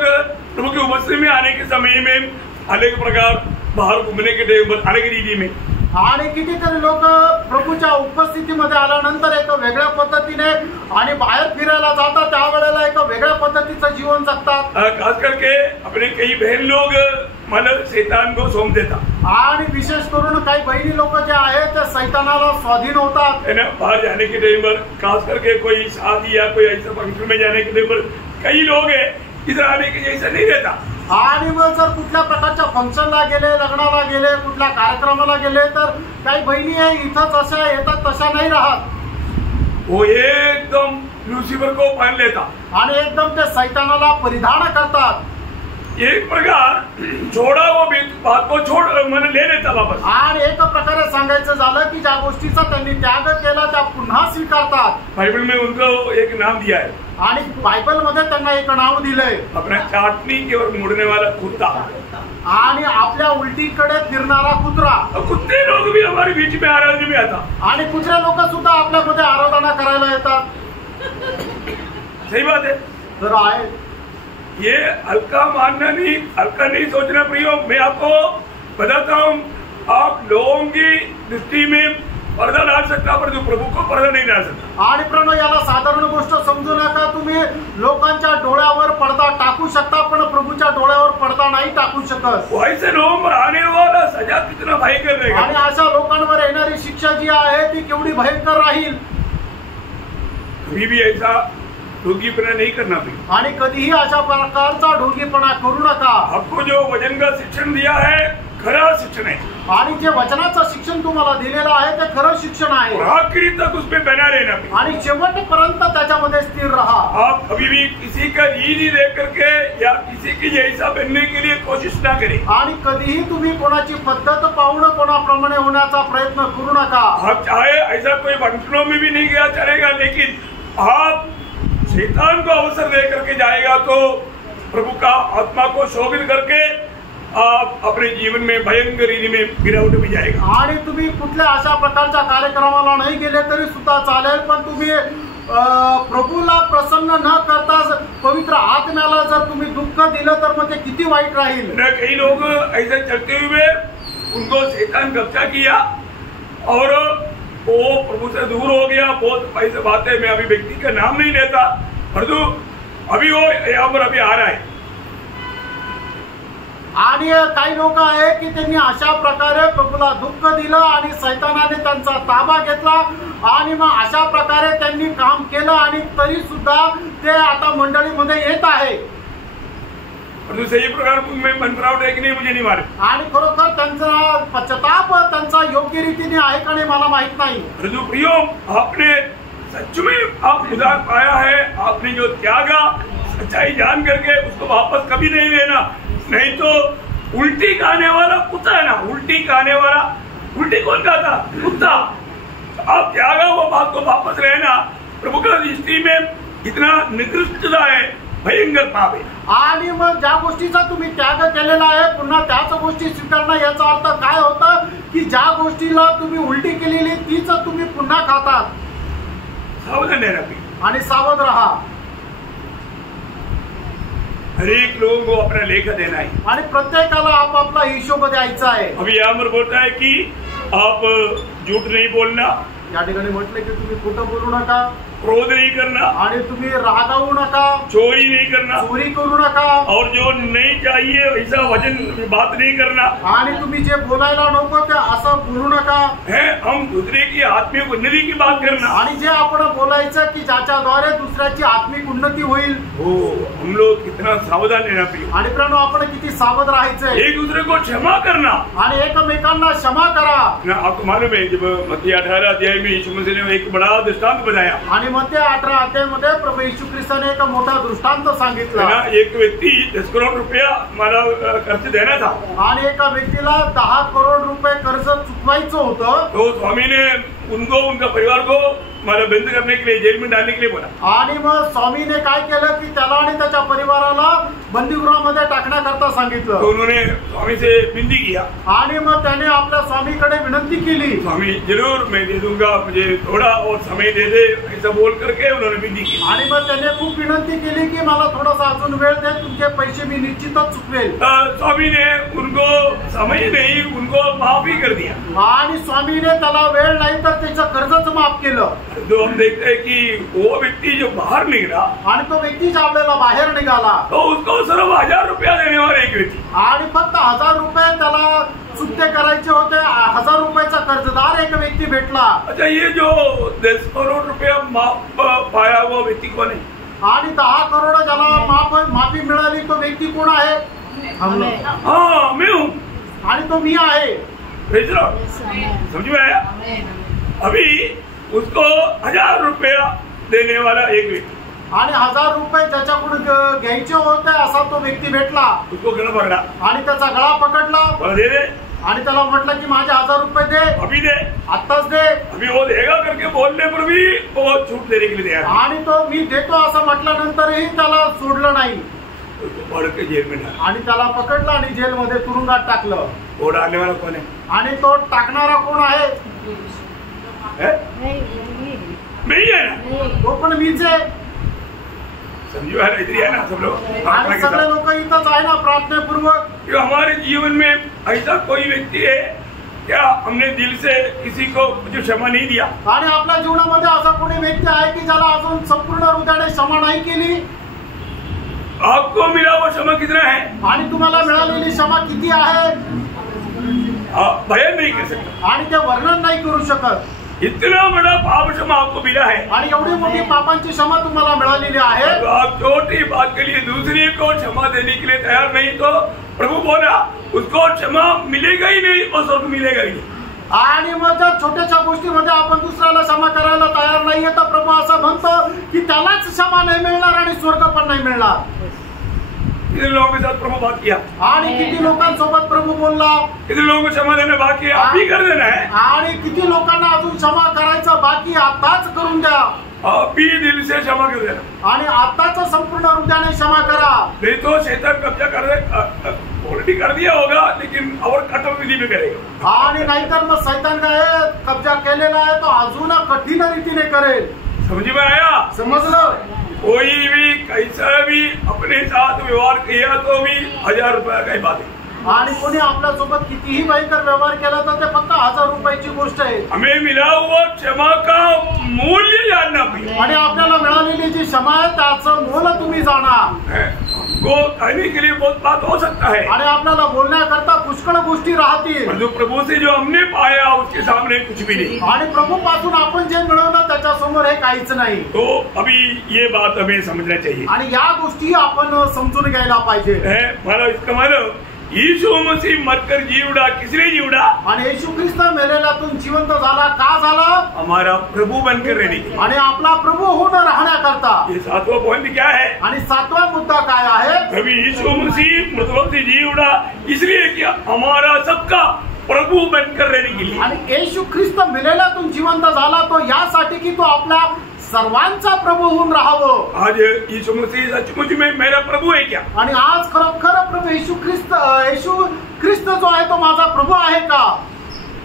प्रभु की उपस्थिति में आने के समय में अलग प्रकार बाहर घूमने के टाइम पर अलग रीति में, आणि कितीतरी लोक प्रभूच्या उपस्थितीमध्ये आल्यानंतर एक वेगळ्या पद्धतीने आणि बाहेर फिरायला जातात, त्यावेळेला एक वेगळ्या पद्धतीचं जीवन जगतात। खास करके अपने कई बहन लोग मतलब शैतान को सौंप देता, आणि विशेष करून काही बहिणी लोक जे आहेत ते सैतानाला स्वाधीन होतात। है ना। बाहर जाने के टाइम पर खास करके कोई शादी या कोई ऐसा फंक्शन में जाने के टाइम पर कई लोग है इधर आने के जैसा नहीं रहता। आणि मग जर कुठल्या प्रकारच्या फंक्शनला गेले, लग्नाला गेले, कुठल्या कार्यक्रमाला गेले तर काही बहिणी इथं जशा येतात तशा नाही राहत। वो एकदम लूसीफर को पहन लेता, आणि एकदम ते सैतानाला परिधान करतात। एक प्रकार छोड़ा वो बात को छोड़ मैंने ले लेता वापस। आणि एक प्रकारे सांगायचं झालं की ज्या गोष्टीचा त्यांनी त्याग केला त्या पुन्हा स्वीकारतात। बाइबल में उनको एक नाम दिया है, आणि बायबल मध्ये त्यांना एक नाव दिलंय, अपना चाटनी की ओर मुड़ने वाला कुत्ता। आणि आपल्या उलटीकडे फिरणारा कुत्रा। और कुत्ते लोग भी हमारे बीच में आराधना में आता। आणि कुत्रे लोक सुद्धा आपल्यामध्ये आराधना करायला येतात। सही बात है। तर आहे ये हल्का मानना नहीं, हल्का नहीं सोचना प्रियो। मैं आपको बताता हूँ, आप लोगों की दृष्टि में पर्दा डाल सकता परंतु प्रभु को पर्दा नहीं डाल सकता। आणि प्रणव याला साधारण गोष्ट समजू नका। तुम्ही लोकांच्या डोळ्यावर पडदा टाकू शकता पण प्रभूच्या डोळ्यावर पडदा नाही टाकू शकत। वैसे लोगों पर आने वाला सजा कितना भयंकर रहेगा। आणि अशा लोकांवर येणारी शिक्षा जी आहे ती केवढी भयंकर राहील। कभी भी ऐसा ढोंगीपना नहीं करना चाहिए, आणि कधीही अशा प्रकारचा ढोंगीपणा करू नका। आपको जो वचन का शिक्षण दिया है खरा शिक्षण है, आणि जे वचनाचं शिक्षण तुम्हाला दिलेलं आहे ते खरं शिक्षण आहे। आखिरी तक उसमें बना रहना। आणि शेवटपर्यंत त्याच्यामध्ये स्थिर रहा। आप कभी भी किसी का रीति देख करके या किसी की जैसा बनने के लिए कोशिश ना करें। आणि कधीही तुम्ही कोणाची पद्धत पाहून कोणाप्रमाणे होण्याचा प्रयत्न करू नका। आप चाहे ऐसा कोई फंक्शनों में भी नहीं गया चलेगा, लेकिन आप शैतान को अवसर दे करके जाएगा तो प्रभु का आत्मा को शोभित करके आप अपने जीवन में भयंकर रीति में गिरावट में जाएगा। आणि तुम्ही कुठल्या अशा प्रकारच्या कार्यक्रमाला नाही गेले तरी सुद्धा चालेल, पण तुम्ही प्रभूला प्रसन्न न करता पवित्र आत्म्याला जर तुम्ही दुःख दिलं तर मग ते किती वाईट राहील। कई लोग ऐसे चलते हुए उनको शैतान कब्जा किया और वो प्रभु से दूर हो गया। बहुत पैसे बातें, मैं अभी व्यक्ति का नाम नहीं लेता, परंतु अभी वो यहाँ पर अभी आ रहा है। आणि काही लोक आहे की त्यांनी अशा प्रकारे प्रभूला दुःख दिलं आणि सैतानाने त्यांचा ताबा घेतला आणि मग अशा प्रकारे त्यांनी काम केलं आणि तरी सुद्धा ते आता मंडळीमध्ये येत आहे। परंतु सही प्रकार में मनपरावट है कि नहीं मुझे नहीं मालूम। आणि खरोखर त्यांचा पश्चाताप त्यांचा योग्य रीतीने आहे का नाही मला माहित नाही। परंतु प्रियो, आपने सच में आप उधार पाया है, आपने जो त्यागा सच्चाई जान करके उसको वापस कभी नहीं लेना, नहीं तो उल्टी खाने वाला कुत्ता है ना, उल्टी खाने वाला, उल्टी कौन खाता? कुत्ता। आप त्यागा वो बात को वापस लेना प्रभु का दृष्टि में इतना निकृष्टता है, भयंकर पाप है। आणि मग ज्या गोष्टीचा तुम्ही त्याग केलेला आहे पुन्हा त्याच गोष्टी स्वीकारणं, याचा अर्थ काय होतं की ज्या गोष्टीला तुम्ही उलटी केलेली तीच तुम्ही पुन्हा खातात। सावधान रहना आणि सावध रहा। हर एक लोगों को अपना लेखा देना है आणि प्रत्येकाला आपापला हिशोब द्यायचा आहे। अभी यहाँ पर बोलता है कि आप झूठ नहीं बोलना, या ठिकाणी म्हटले की तुम्ही खोटं बोलू नका, क्रोध नहीं करना आणि तुम्ही रागावू नका, चोरी नहीं करना चोरी करू नका, और जो नहीं चाहिए वैसा वचन बात नहीं करना आणि तुम्ही जे बोलायला नको ते असं बोलू नका है। हम दूसरे की आत्मिक उन्नति की बात करना, आणि जे आपण बोलायचं की ज्याच्याद्वारे दुसऱ्याची आत्मिक उन्नती होईल। हो, हम लोग कितना सावधान रहना प्रिय। आणि प्रियानो, आपण किती सावध राहायचंय। एक दूसरे को क्षमा करना, आणि एकमेकांना क्षमा करा। आपको मालूम है जब मत्ती 18 अध्याय में यीशु मसीह ने एक बड़ा दृष्टांत बताया, आणि मत्ती 18 अध्यायामध्ये प्रभू येशू ख्रिस्ताने एक मोठा दृष्टांत सांगितला। एक व्यक्ति 10 करोड़ रुपया मला कर्ज देना था, आणि एका व्यक्तीला 10 करोड रुपये कर्ज चुकवायचं होतं। तो स्वामी ने उनको, उनका परिवार को मला बंद करने के लिए, जेल में डालने के लिए बोला। आणि मग स्वामीने काय केलं की त्याला आणि त्याच्या परिवाराला बंदीगृहामध्ये टाकण्याकरता सांगितलं। तो उन्होंने स्वामी से विनती किया, आणि मग त्याने आपल्या स्वामीकडे विनंती केली, स्वामी जरूर मैं दे दूंगा, मुझे थोड़ा और समय दे दे, ऐसा बोल करके उन्होंने विनती की। आणि मग त्याने खूप विनंती केली की मला थोडासा अजून वेळ दे, तुमचे पैसे मी निश्चितच चुकवेल। स्वामी ने उनको समय नहीं, उनको माफ ही कर दिया। आणि स्वामीने त्याला वेळ नाही तर त्याचं कर्जच माफ केलं। तो हम देखते हैं कि वो व्यक्ति जो बाहर निकला, आणि तो व्यक्ती ज्या वेळेला बाहेर निघाला तो उसको सिर्फ 1000 रुपया देने वाला एक व्यक्ति, आणि फक्त 1000 रुपये त्याला चुकते करायचे होते, 1000 रुपयाचा कर्जदार एक व्यक्ती भेटला। अच्छा, ये जो 10 करोड़ रुपया माफ पाया वो व्यक्ति कौन है? आणि 10 करोड ज्याला माफी मिळाली तो व्यक्ती कोण आहे? हाँ, मैं हूँ। आणि तो मी आहे। समझ में आया? अभी उसको 1000 रुपया देने वाला एक व्यक्ति, आणि 1000 रुपये ज्याच्याकडून घ्यायचे होते असा तो व्यक्ती भेटला। उसको गला पकड़ा, आणि त्याचा गळा पकडला दे दे, आणि त्याला म्हटलं की माझे 1000 रुपये दे, अभी दे, आत्ताच दे। अभी वो देगा करके बोलने पर भी वो छूट देने के लिए तैयार, आणि तो मी देतो असं म्हटल्यानंतरही त्याला सोडलं नाही, उसको पकड़ के जेल में डाला। आणि त्याला पकडलं आणि जेलमध्ये तुरुंगात टाकलं। वो डालने वाला कौन है? आणि तो टाकणारा कोण आहे? मैं ही है ना, तो पण मीच आहे। समझो यार, इधर ही है ना सब लोग। आणि सगळे लोक इथंच आहे ना प्रार्थनापूर्वक। कि हमारे जीवन में ऐसा कोई व्यक्ति है क्या हमने दिल से किसी को जो क्षमा नहीं दिया? आणि आपल्या जीवनामध्ये असा कोणी व्यक्ती आहे की ज्याला अजून संपूर्ण हृदयाने क्षमा नाही केली? आपको मिला वो क्षमा कितना है? आणि तुम्हाला मिळालेली क्षमा किती आहे? आप बयान नहीं कर सकते, आणि ते वर्णन नाही करू शकत। इतना बड़ा पाप क्षमा आपको मिला है, आणि एवढी मोठी पापांची क्षमा तुम्हाला मिळालेली आहे। तो आप छोटी बात के लिए दूसरे को क्षमा देने के लिए तैयार नहीं, तो प्रभु बोला उसको क्षमा मिलेगा ही नहीं और स्वर्ग मिलेगा ही नहीं। आणि मग जर छोट्याशा गोष्टीमध्ये आपण दुसऱ्याला क्षमा करायला तयार नाहीये तर प्रभू असं म्हणतो की त्यालाच क्षमा नाही मिळणार आणि स्वर्ग पण नाही मिळणार. कितने लोगों के साथ प्रभु बात किया, आणि किती लोकांसोबत प्रभू बोलला, कितने लोगों को क्षमा देना बाकी है, आप ही कर देना है. आणि किती लोकांना अजून क्षमा करायचं बाकी, आताच करून द्या. आप ही दिल से क्षमा कर देना, आणि आताच संपूर्ण हृदयाने क्षमा करा. नहीं तो शैतान कब्जा ऑलरेडी कर दिया होगा, लेकिन और कठोर विधि में करेगा. आणि नाहीतर मग सैतान काय कब्जा केलेला आहे तो अजून कठीण रीतीने करेल. समझ में आया? समजलं? कोई भी कैसा भी अपने साथ व्यवहार किया तो भी 1000 रुपया की बात है. आणि कोणी आपल्यासोबत कितीही भयंकर व्यवहार केला तर ते फक्त 1000 रुपयाची गोष्ट आहे. हमें मिला हुआ क्षमा का मूल्य जानना पड़ेगा. आणि आपल्याला मिळालेली जी क्षमा आहे त्याचं मोल तुम्ही जाणा. को कहने के लिए बहुत बात हो सकता है, आणि आपल्याला बोलण्याकरता पुष्कळ गोष्टी राहतील, परंतु प्रभु से जो हमने पाया उसके सामने कुछ भी नहीं. आणि प्रभू पासून आपण जे मिळवलं त्याच्या समोर हे काहीच नाही. तो अभी ये बात हमें समझना चाहिए. आणि या गोष्टी आपण समजून घ्यायला पाहिजे. मला इसका मतलब यीशु मसीह मरकर जी उड़ा, किसने जी उड़ा? आणि येशू ख्रिस्त मेलेल्यातून जिवंत झाला. का झाला? हमारा प्रभु बनकर रहने के लिए. आणि आपला प्रभू होऊन राहण्याकरता. ये 7वां पॉइंट क्या है? आणि 7वां मुद्दा काय आहे? प्रभु यीशु मसीह मृतकों से जी उड़ा इसलिए कि हमारा सबका प्रभु बनकर रहने के लिए. आणि येशू ख्रिस्त मेलेल्यातून जिवंत झाला तो यासाठी की तो आपला सर्वांचा प्रभू होऊन राहावं. आज यीशु मसीह सचमुच में मेरा प्रभु है क्या? आणि आज खरोखर प्रभू येशू ख्रिस्त जो आहे तो माझा प्रभू आहे का?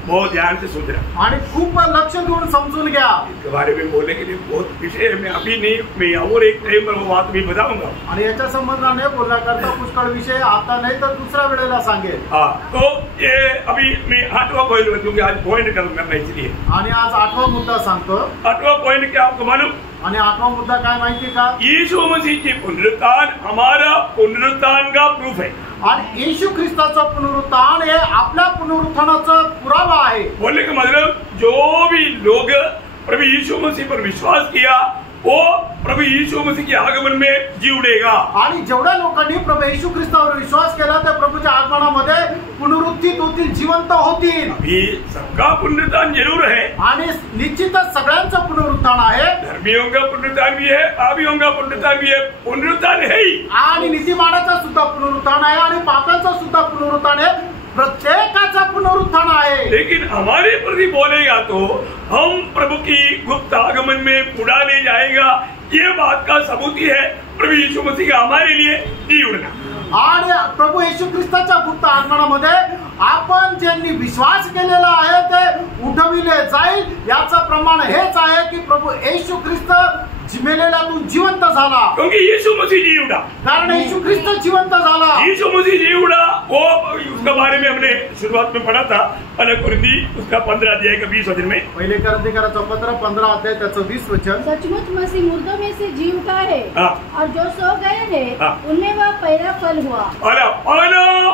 बहुत ध्यान से सुन रहा. आणि खूप लक्ष देऊन समजून घ्या. इसके बारे में बोलने के लिए बहुत विषय है. मैं अभी नहीं, मैं और एक टाइम पर वो बात भी बताऊंगा. आणि याच्या संबंधाने बोलण्याकरता पुष्कळ विषय आता नाही तर दुसऱ्या वेळेला सांगेल. हाँ, तो ये अभी मैं 8वां पॉइंट बदलूंगा. आज पॉइंट करना इसलिए. आणि आज 8वा मुद्दा सांगतो. 8वां पॉइंट क्या आपको मालूम? आणि 8वा मुद्दा काय माहिती का? यीशु मसीह की पुनरुत्थान हमारा पुनरुत्थान का प्रूफ है. आणि येशू ख्रिस्ताचं पुनरुत्थान हे आपल्या पुनरुत्थानाचा पुरावा आहे. बोलने का मतलब जो भी लोग प्रभु यीशु मसीह पर विश्वास किया वो प्रभु यीशु मसीह के आगमन में जी उठेगा. आणि जेवढ्या लोकांनी प्रभू येशू ख्रिस्तावर विश्वास केला त्या प्रभूच्या आगमनामध्ये पुनरुत्थित होतील, जिवंत होतील. अभी सबका पुनरुत्थान जरूर है. आणि निश्चितच सगळ्यांचं पुनरुत्थान आहे. धर्मियों का पुनरुत्थान भी है, पापियों का पुनरुत्थान भी है. पुनरुत्थान है ही. आणि नीतिमानाचं सुद्धा पुनरुत्थान आहे आणि पापाचं सुद्धा पुनरुत्थान आहे. प्रत्येकाचा पुनरुत्थान आहे. लेकिन हमारे प्रति बोलेगा तो हम प्रभु की गुप्त आगमन में उड़ा ले जाएगा. ये बात का सबूत ही है प्रभु यीशु मसीह का हमारे लिए जी उड़ना. आणि प्रभू येशू ख्रिस्ताच्या गुप्त आगमनामध्ये आपण ज्यांनी विश्वास केलेला आहे ते उठविले जाईल. याचं प्रमाण हेच आहे की प्रभू येशू ख्रिस्त मेलेल्यातून जिवंत झाला. क्योंकि यीशु मसीह जी उड़ा. कारण येशू ख्रिस्त जिवंत झाला. यीशु मसीह जी उड़ा. वो उसके बारे में हमने शुरुआत में पढ़ा था. पहले कुरिन्थी उसका 15 अध्याय का 20 वचन में. पहिले कुरिन्थीकराचं पत्र 15 अध्याय त्याचं 20 वचन. सचमुच मसीह मुर्दों में से जी उठा है और जो सो गए हैं उनमें वह पहला फल हुआ. पहला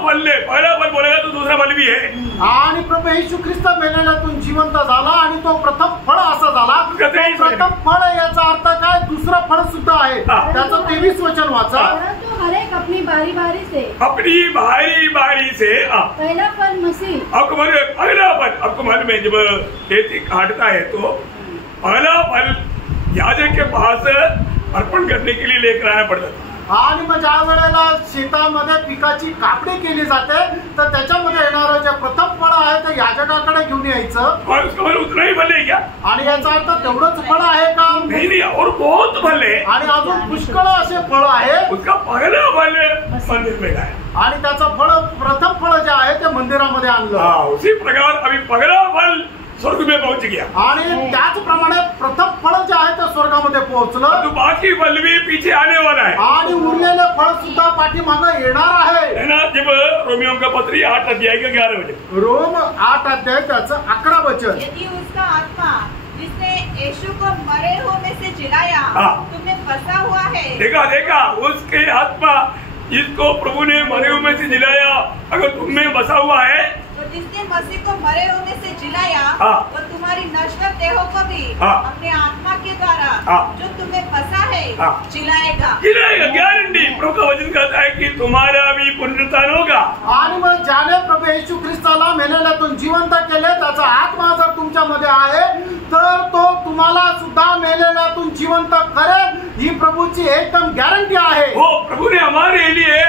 फल बोलेगा तो दूसरा फल भी है. आणि प्रभू येशू ख्रिस्त मेलेल्यातून जिवंत झाला आणि तो प्रथम फळ असा झाला. प्रथम फळ याचा अर्थ काय? दुसरा फळ सुद्धा आहे. त्याचं 23 वचन वाचा. परंतु हर एक अपनी बारी बारी से पहला फल मसीह. आपको मालूम है पहला फल? आपको मालूम है जब खेती काटता है तो पहला फल याजक के पास अर्पण करने के लिए लेकर आना पड़ता था. आणि मग ज्या वेळेला शेतामध्ये पिकाची कापणी केली जाते तर त्याच्यामध्ये येणारं जे प्रथम फळ आहे ते याजकाकडे घेऊन यायचं. और उसका फल उतना ही फल है क्या? आणि याचा अर्थ तेवढंच फळ आहे का? नहीं, और बहुत फल है. आणि अजून पुष्कळ असे फळ आहे. उसका पहला फल मंदिर में लाया. आणि त्याचं फळ प्रथम फळ जे आहे ते मंदिरामध्ये आणलं. उसी प्रकार अभी पहला फल स्वर्ग में पहुंच गया. आणि त्याचप्रमाणे प्रथम फळ जे आहे ते स्वर्गामध्ये पोहोचलं. तो बाकी फल भी पीछे आने वाला है. आणि उरलेले फळ सुद्धा पाठीमागे येणार आहे. ना जब रोमियो का पत्र 8 अध्याय का 11 वचन. रोम 8 अध्याय त्याचं 11 वचन. यदि उसका आत्मा जिसने यीशु को मरे होने से जिलाया तुम्हें बसा हुआ है. देखा उसके आत्मा जिसको प्रभु ने मरे हुए में से जिलाया अगर तुम में बसा हुआ है तो जिसने मसीह को मरे होने से जिलाया वो तुम्हारी नश्वर देहों को भी अपने आत्मा के द्वारा जो तुम्हें बसा है जिलाएगा. गारंटी. प्रभु का वचन कहता है कि तुम्हारा भी पुनरुत्थान होगा. आणि मग ज्याने प्रभू येशू ख्रिस्ताला मेलेल्यातून जिवंत केले त्याचा आत्मा जर तुमच्यामध्ये आहे तर तो तुम्हाला सुद्धा मेलेल्यातून जिवंत करेल, ही प्रभूची एकदम गॅरंटी आहे. वो प्रभु ने हमारे लिए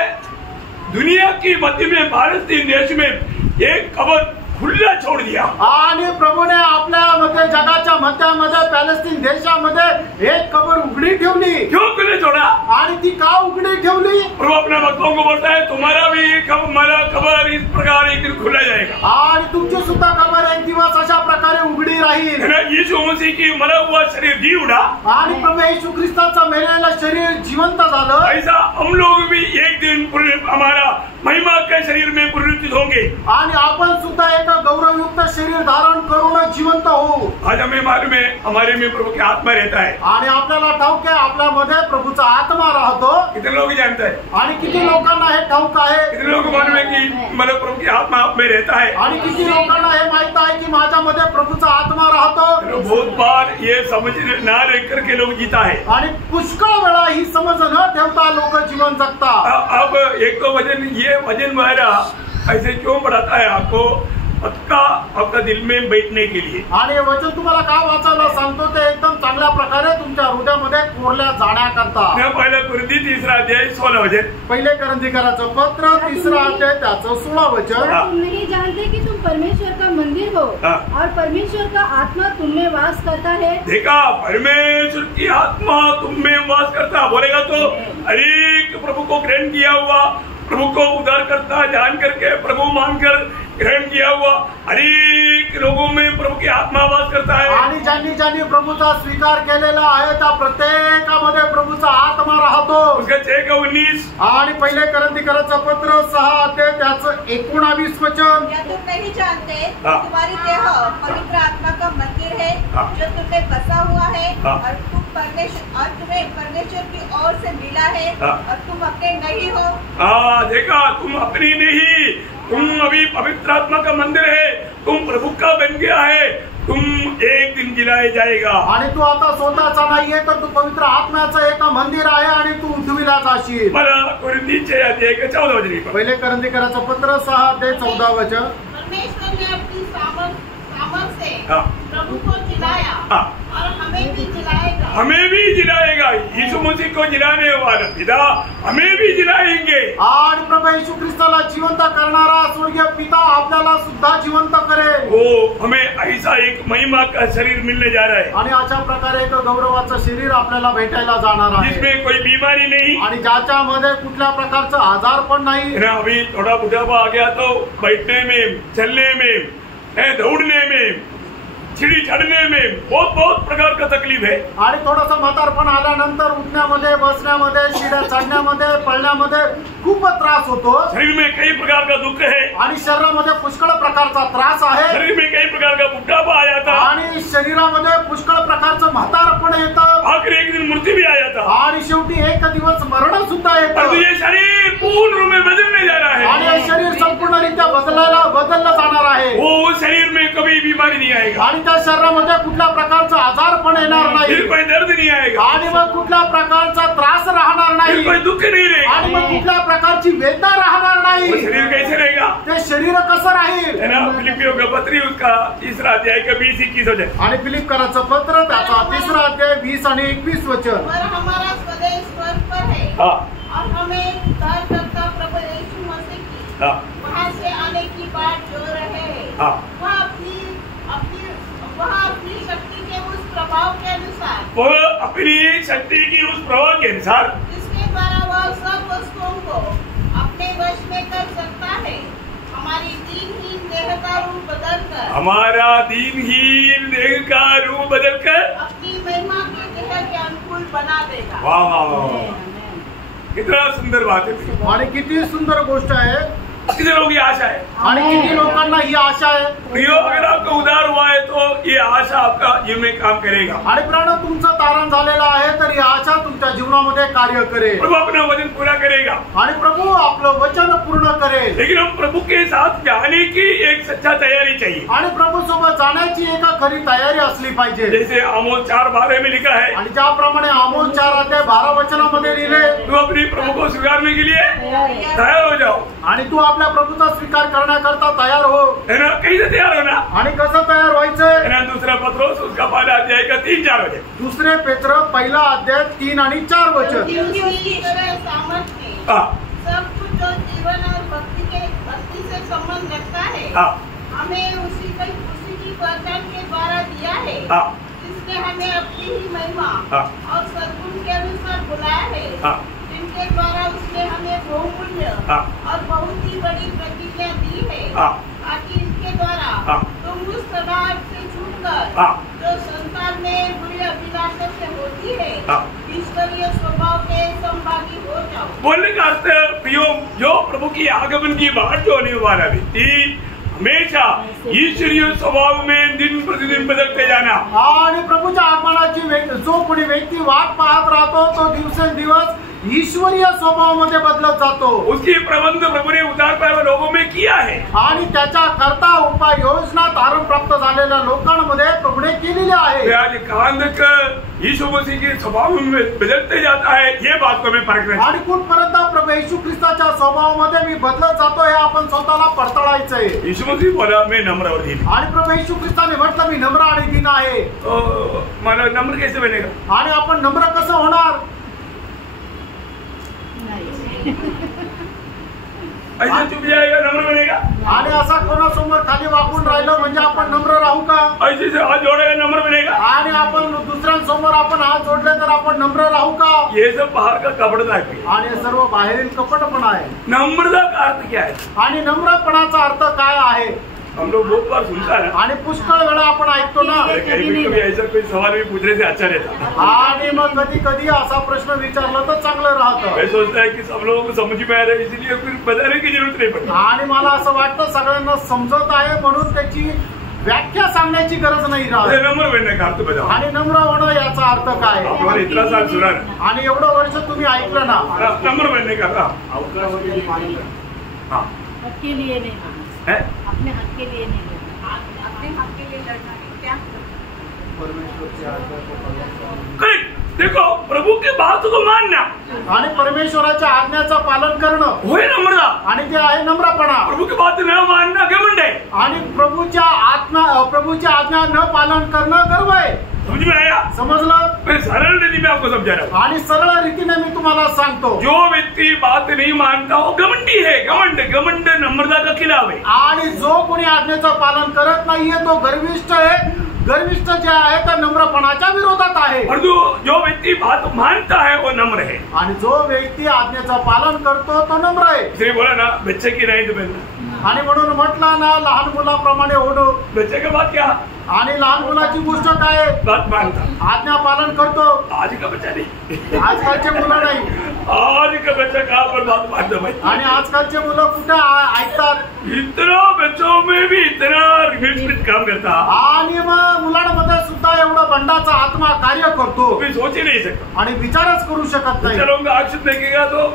दुनिया की मध्य में फालस्तीन देश में एक कब्र खुला छोड़ दिया. आणि प्रभूने आपल्यामध्ये जगाच्या मध्यामध्ये पॅलेस्टीन देशामध्ये एक कबर उघडी ठेवली. क्यों खुले छोड़ा? आणि ती का उघडी ठेवली? प्रभु अपने भक्तों को बोलता है तुम्हारा भी हमारा कब्र इस प्रकार एक दिन खुला जाएगा. आणि तुमची सुद्धा कबर एक दिवस अशा प्रकारे उघडी राहील. यीशु मसीह की मरा हुआ शरीर जी उठा आणि प्रभू येशू ख्रिस्ताचं मेलेलं शरीर जिवंत झालं. ऐसा हम लोग भी एक दिन हमारा महिमा के शरीर में पुनरुत्थित होंगे. आणि आपण सुद्धा एक गौरवयुक्त शरीर धारण करून जिवंत होऊ. आज हमें मालूम है हमारे में प्रभु की आत्मा रहता है. आणि आपल्याला ठाऊक आहे आपल्यामध्ये प्रभूचा आत्मा राहतो. कितने लोग जानते हैं? आणि किती लोकांना हे ठाऊक आहे? कितने लोग मालूम है कि मतलब प्रभु की आत्मा आप में रहता है? आणि किती लोकांना हे माहित आहे की माझ्यामध्ये प्रभूचा आत्मा राहतो? बहुत बार ये समझ ना रह करके लोग जीता है. आणि पुष्कळ वेळा ही समज न ठेवता लोक जीवन जगतात. अब एक तो वजन ये वजन मेरा ऐसे क्यों बढ़ाता है आपको पक्का आपका दिल में बैठने के लिए. आणि वचन तुम्हाला का वाचायला सांगतो ते एकदम चांगल्या प्रकारे तुमच्या हृदयामध्ये कोरल्या जाण्याकरता. पहिला कुरिन्थी 3 अध्याय 16 वचन. पहिले करंथीकराचं पत्र 3 अध्याय त्याचं 16 वचन. तुम नहीं जानते कि तुम परमेश्वर का मंदिर हो और परमेश्वर का आत्मा तुम में वास करता है. देखा, परमेश्वर की आत्मा तुम में वास करता बोलेगा तो हरेक प्रभु को ग्रहण किया हुआ, प्रभु को उद्धार करता जान करके प्रभु मानकर ग्रहण किया हुआ हरेक लोगों में प्रभु की आत्मा वास करता है. आणि ज्यांनी ज्यांनी प्रभूचा स्वीकार केलेला आहे त्या प्रत्येकामध्ये प्रभूचा आत्मा राहतो. उसका 6:19. आणि पहिले करंथीकराचं पत्र 6 अध्याय त्याचं 19 वचन. क्या तुम नहीं जानते तुम्हारी देह पवित्र आत्मा का मंदिर है जो तुम्हें बसा हुआ है और तुम्हें परमेश्वर की ओर से मिला है और तुम अपने नहीं हो. देखा, तुम अपनी नहीं, तुम अभी पवित्र आत्मा का मंदिर है, तुम प्रभु का बन गया है, तुम एक दिन जिलाया जाएगा. आणि तू आता स्वतःचा नाहीये तर तू पवित्र आत्म्याचं एक मंदिर आहे आणि तू उठविला जाशील. मला कुरिन्थी 6 अध्याय 14 वचन. पहिले करंथीकराचं पत्र 6 अध्याय 14 वचन. परमेश्वर ने अपनी सामर्थ से प्रभु को जिलाया और हमें भी जिलाएगा. हमें भी जिलाएगा. यीशु मसीह को जिलाने वाला पिता हमें भी जिलाएंगे. आणि प्रभू येशू ख्रिस्ताला जिवंत करणारा स्वर्गीय पिता आपल्याला सुद्धा जिवंत करेल. वो हमें ऐसा एक महिमा का शरीर मिलने जा रहा है आणि अशा प्रकारे एक गौरवाचं शरीर आपल्याला भेटायला जाणार आहे. जिसमें कोई बीमारी नहीं आणि ज्याच्यामध्ये कुठल्या प्रकारचा आजार पण नाही. अभी थोड़ा बुढ़ापा आ गया तो बैठने में, चलने में, दौड़ने में, सीढ़ी चढ़ने में बहुत प्रकार का तकलीफ है. आणि थोडंसं म्हातारपण आल्यानंतर उठण्यामध्ये, बसण्यामध्ये, शिड्या चढण्यामध्ये, पळण्यामध्ये खूप त्रास होतो. शरीर में कई प्रकार का दुख है आणि शरीरामध्ये पुष्कळ प्रकारचा त्रास आहे. शरीर में कई प्रकार का बुढ़ापा आ जाता आणि शरीरामध्ये पुष्कळ प्रकारचं म्हातारपण येतं. आखिर एक दिन मृत्यू भी आ जाता आणि शेवटी एक दिवस मरण सुद्धा येतं. ये शरीर पूर्ण रूप में बदलने जा रहा है. आणि हे शरीर संपूर्णरित्या बदललं जाणार आहे. वो शरीर में कभी बीमारी नहीं आएगा. आणि त्या शरीरामध्ये कुठल्या प्रकारचा आजार पण येणार नाही. फिर कोई दर्द नहीं आएगा. आणि मग कुठल्या प्रकारचा त्रास राहणार फिर नाही. कोई दुख नहीं रहेगा. आणि मग कुठल्या प्रकारची वेदना राहणार नाही. वो शरीर कैसे रहेगा? ते शरीर कसं राहील? है ना. फिलिपियों का पत्री उसका 3 अध्याय का 20-21 वचन. आणि फिलिपकराचं पत्र त्याचा 3 अध्याय 20 आणि 21 वचन. और हमारा स्वदेश स्वर्ग पर है और हमें उद्धारकर्ता प्रभु यीशु मसीह की वहाँ से आने की बात जो रहे हैं वह अपनी शक्ति के उस प्रभाव के अनुसार, वो अपनी शक्ति की उस प्रभाव के अनुसार जिसके द्वारा वह सब वस्तुओं को अपने वश में कर सकता है, हमारी दीनहीन देह का रूप बदलकर, हमारा दीनहीन देह का रूप बदलकर अपनी महिमा के देह के अनुकूल बना देगा. वाह वाह वाह, कितना सुंदर बात है. आणि किती सुंदर गोष्ट आहे. कितने लोग ये आशा है. आणि किती लोकांना ही आशा आहे. प्रियो, अगर आपका उद्धार हुआ है तो ये आशा आपका जीवन में काम करेगा. आणि प्राण तुमचं तारण झालेलं आहे तर ही आशा तुमच्या तुमच्या जीवनामध्ये कार्य करेल प्रभु अपना वचन पूरा करेगा आणि प्रभू आपलं वचन पूर्ण करेल. लेकिन हम प्रभु के साथ जाने की एक सच्चा तैयारी चाहिए. आणि प्रभू सोबत जाण्याची एक खरी तयारी असली पाहिजे. जैसे आमोस 4:12 में लिखा है, आणि ज्याप्रमाणे आमोस 4:12 वचनामध्ये लिहिले, तू अपनी प्रभु को स्वीकारने के लिए तैयार हो जाओ. आणि तू आपल्या प्रभूचा स्वीकार करण्याकरता तयार हो. है ना, कैसे तैयार होना? आणि कसं तयार व्हायचंय? है ना, दूसरा पत्रोस उसका पहला अध्याय का 3-4 वचन. दुसरे पेत्र पहिला अध्याय 3 आणि 4 वचन. सामर्थ्य हाँ, सब कुछ जो जीवन और भक्ति से संबंध रखता है हाँ, हमें उसी की पहचान के द्वारा दिया है, हाँ, जिसने हमें अपनी ही महिमा हाँ, और सद्गुण के अनुसार बुलाया है, हाँ, जिनके द्वारा उसने हमें बहुमूल्य हाँ, और बहुत ही बड़ी प्रतिज्ञा दी है, हाँ, ताकि इनके द्वारा हाँ, तुम उस स्वभाव से छूटकर हाँ, जो संसार में बुरी अभिलाषा से होती है, हाँ. ईश्वरीय स्वभाव के संभागी हो जाओ. बोलने का अर्थ प्रियो, जो प्रभु की आगमन की बाट जो होने वाला व्यक्ति हमेशा ईश्वरीय स्वभाव में दिन प्रतिदिन बदलते जाना. आणि प्रभूच्या आगमनाची जो कोणी व्यक्ती वाट पाहत राहतो तो दिवसेंदिवस ईश्वरीय स्वभावामध्ये बदलत जातो. उसकी प्रबंध प्रभु ने उद्धार पाए हुए लोगों में किया है. आणि त्याच्या करता उपाययोजना तारण प्राप्त झालेल्या लोकांमध्ये प्रभूने केलेली आहे. आज कांदक यीशु मसीह के स्वभाव में बदलते जाता है, ये बात को हमें परखना है. आणि कुठपर्यंत प्रभू येशू ख्रिस्ताच्या स्वभावामध्ये मी बदलत जातो हे आपण स्वतःला पडताळायचंय. यीशु मसीह बोला मैं नम्र और दीन. आणि प्रभू येशू ख्रिस्ताने म्हटलं मी नम्र आणि दीन आहे. तो मानो नम्र कैसे बनेगा? आणि आपण नम्र कसं होणार? ऐसे चुप जाएगा नम्र बनेगा? आणि असा कोणासमोर खाली वाकून राहिलं म्हणजे आपण नम्र राहू का? ऐसे से हाथ जोड़ेगा नम्र बनेगा? आणि आपण दुसऱ्यांसमोर आपण हात जोडले तर आपण नम्र राहू का? ये सब बाहर का कपड़ा है. आणि सर्व बाहेरील कपटपणा आहे. नम्रता का अर्थ क्या है? आणि नम्रपणाचा अर्थ काय आहे? हम लोग बहुत बार सुनता है. आणि पुष्कळ वेळा आपण ऐकतो ना. कभी ऐसा कोई सवाल भी पूछने से अच्छा रहता. आणि मग कधी कधी असा प्रश्न विचारला तर चांगलं राहतं. मैं सोचता है कि सब लोगों को समझ में आ रहा है, इसलिए फिर बताने की जरूरत नहीं पड़ती. आणि मला असं वाटतं सगळ्यांना समजत आहे म्हणून त्याची व्याख्या सांगण्याची गरज नाही राहत. नम्र बनने का अर्थ बताओ. आणि नम्र होणं याचा अर्थ काय? हमारे इतना साल सुना है. आणि एवढं वर्ष तुम्ही ऐकलं ना. नम्र बनने का हाँ, हक के लिए नहीं लड़ना है. अपने हक के लिए नहीं लड़ना. अपने हक के लिए लड़ना है क्या? करेक्ट. देखो, प्रभु की बात को मानना आणि परमेश्वराच्या आज्ञाचं पालन करणं होय नम्रता. आणि ते आहे नम्रपणा. प्रभु की बात न मानना घमंड है. आणि प्रभूची आज्ञा न पालन करणं गर्व आहे. समझ में आया? समजलं? मैं सरल रीति में आपको समझा रहा हूँ. आणि सरळ रीतीने मी तुम्हाला सांगतो. जो व्यक्ति बात नहीं मानता वो घमंडी है. घमंड घमंड नम्रता का खिलाफ है. आणि जो कोणी आज्ञेचं पालन करत नाहीये तो गर्विष्ठ आहे. गर्विष्ठ जे आहे तर नम्रपणाच्या विरोधात आहे. और जो व्यक्ति बात मानता है वो नम्र है. आणि जो व्यक्ती आज्ञेचं पालन करतो तो नम्र आहे. इसलिए बोला ना, बच्चे की नहीं तो बनना. आणि म्हणून म्हटलं ना लहान मुलाप्रमाणे होणं. बच्चे का बात क्या? आणि लहान मुलाची गोष्ट काय? बात मानता. आज्ञा पालन करतो. आज का बच्चा नहीं. आजकालचे मुलं नाही. आज का बच्चा कहाँ पर बात मानता भाई. आणि आजकालचे मुलं कुठे ऐकतात? इतना बच्चों में भी इतना रिमिट काम करता. आणि मग मुलांमध्ये सुद्धा एवढा बंडाचा आत्मा कार्य करतो. कोई सोच ही नहीं सकता. आणि विचारच करू शकत नाही. चलो आक्षेप देखेगा तो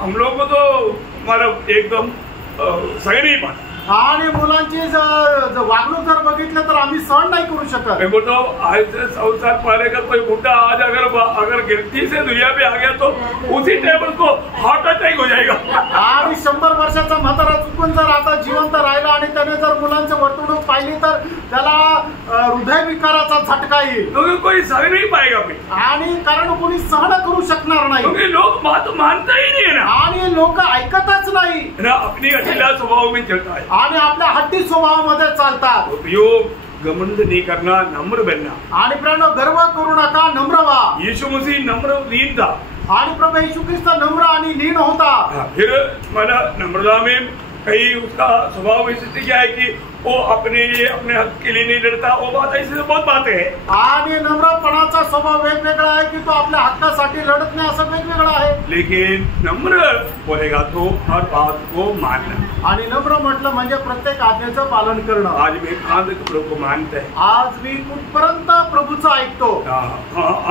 हम लोग को तो मतलब एकदम सही नहीं पाता. आणि मुलांची वागणूक जर बघितलं तर आम्ही सहन नाही करू शकत. मैं बोलता हूँ आज से 100 साल पहले का कोई बुढ़ा आज अगर गिरती से दुनिया पे आ गया तो उसी टेबल को हार्ट अटैक हो जाएगा. आणि 100 वर्षाचा म्हातारा चुकून जर आता जिवंत राहिला आणि त्याने जर मुलांची वर्तणूक पाहिली तर त्याला हृदयविकाराचा झटका येईल. क्योंकि कोई सह नहीं पाएगा फिर. आणि कारण कोणी सहन करू शकणार नाही. क्योंकि लोग बात मानता ही नहीं है ना. आणि लोक ऐकतच नाही ना, अपनी अकेला स्वभाव में चलता है. आणि आपल्या हट्टी स्वभावामध्ये चालतात. उपयोग घमंड नहीं करना, नम्र बनना. आणि प्रियांनो गर्व करू नका, नम्र व्हा. यीशु मसीह नम्र लीन था. आणि प्रभू येशू ख्रिस्त नम्र आणि लीन होता. फिर माना नम्रता में कई उसका स्वभाव वैशिष्ट्य क्या है कि वो अपने हक के लिए नहीं लड़ता, वो बात ऐसी बहुत बातें है। आणि नम्रपणाचा स्वभाव वेगवेगळा आहे की तो आपल्या हक्कासाठी लढत नाही, असं वेगवेगळा आहे. लेकिन नम्र बोलेगा तो हर बात को मानना. आणि नम्र म्हटलं म्हणजे प्रत्येक आज्ञेचं पालन करणं. आज मैं कहाँ तक प्रभु को मानता है, आज मी कुठपर्यंत प्रभूचं ऐकतो.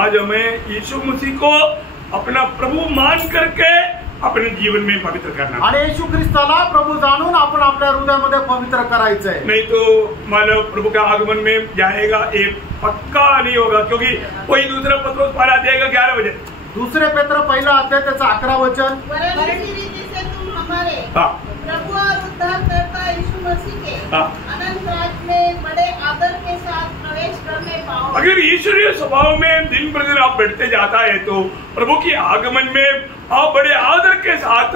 आज हमें यीशु मसीह को अपना प्रभु मान करके अपने जीवन में पवित्र करना. आणि येशू ख्रिस्ताला प्रभू जाणून आपण आपल्या हृदयामध्ये पवित्र करायचंय. नहीं तो मानव प्रभु का आगमन में जाएगा, ये पक्का नहीं होगा, क्योंकि कोई दूसरा पत्रोस पहला देगा 11 बजे. दुसरे पेत्र पहिला अध्याय त्याचं 11 वचन. परंतु इसी रीति से तुम हमारे हाँ. प्रभु और उद्धारकर्ता यीशु मसीह के हाँ. अनंत राज्य में बड़े आदर के साथ प्रवेश करने पाओ. अगर ईश्वरीय स्वभाव में दिन प्रतिदिन आप बढ़ते जाता है तो प्रभु के आगमन में आप बड़े आदर के साथ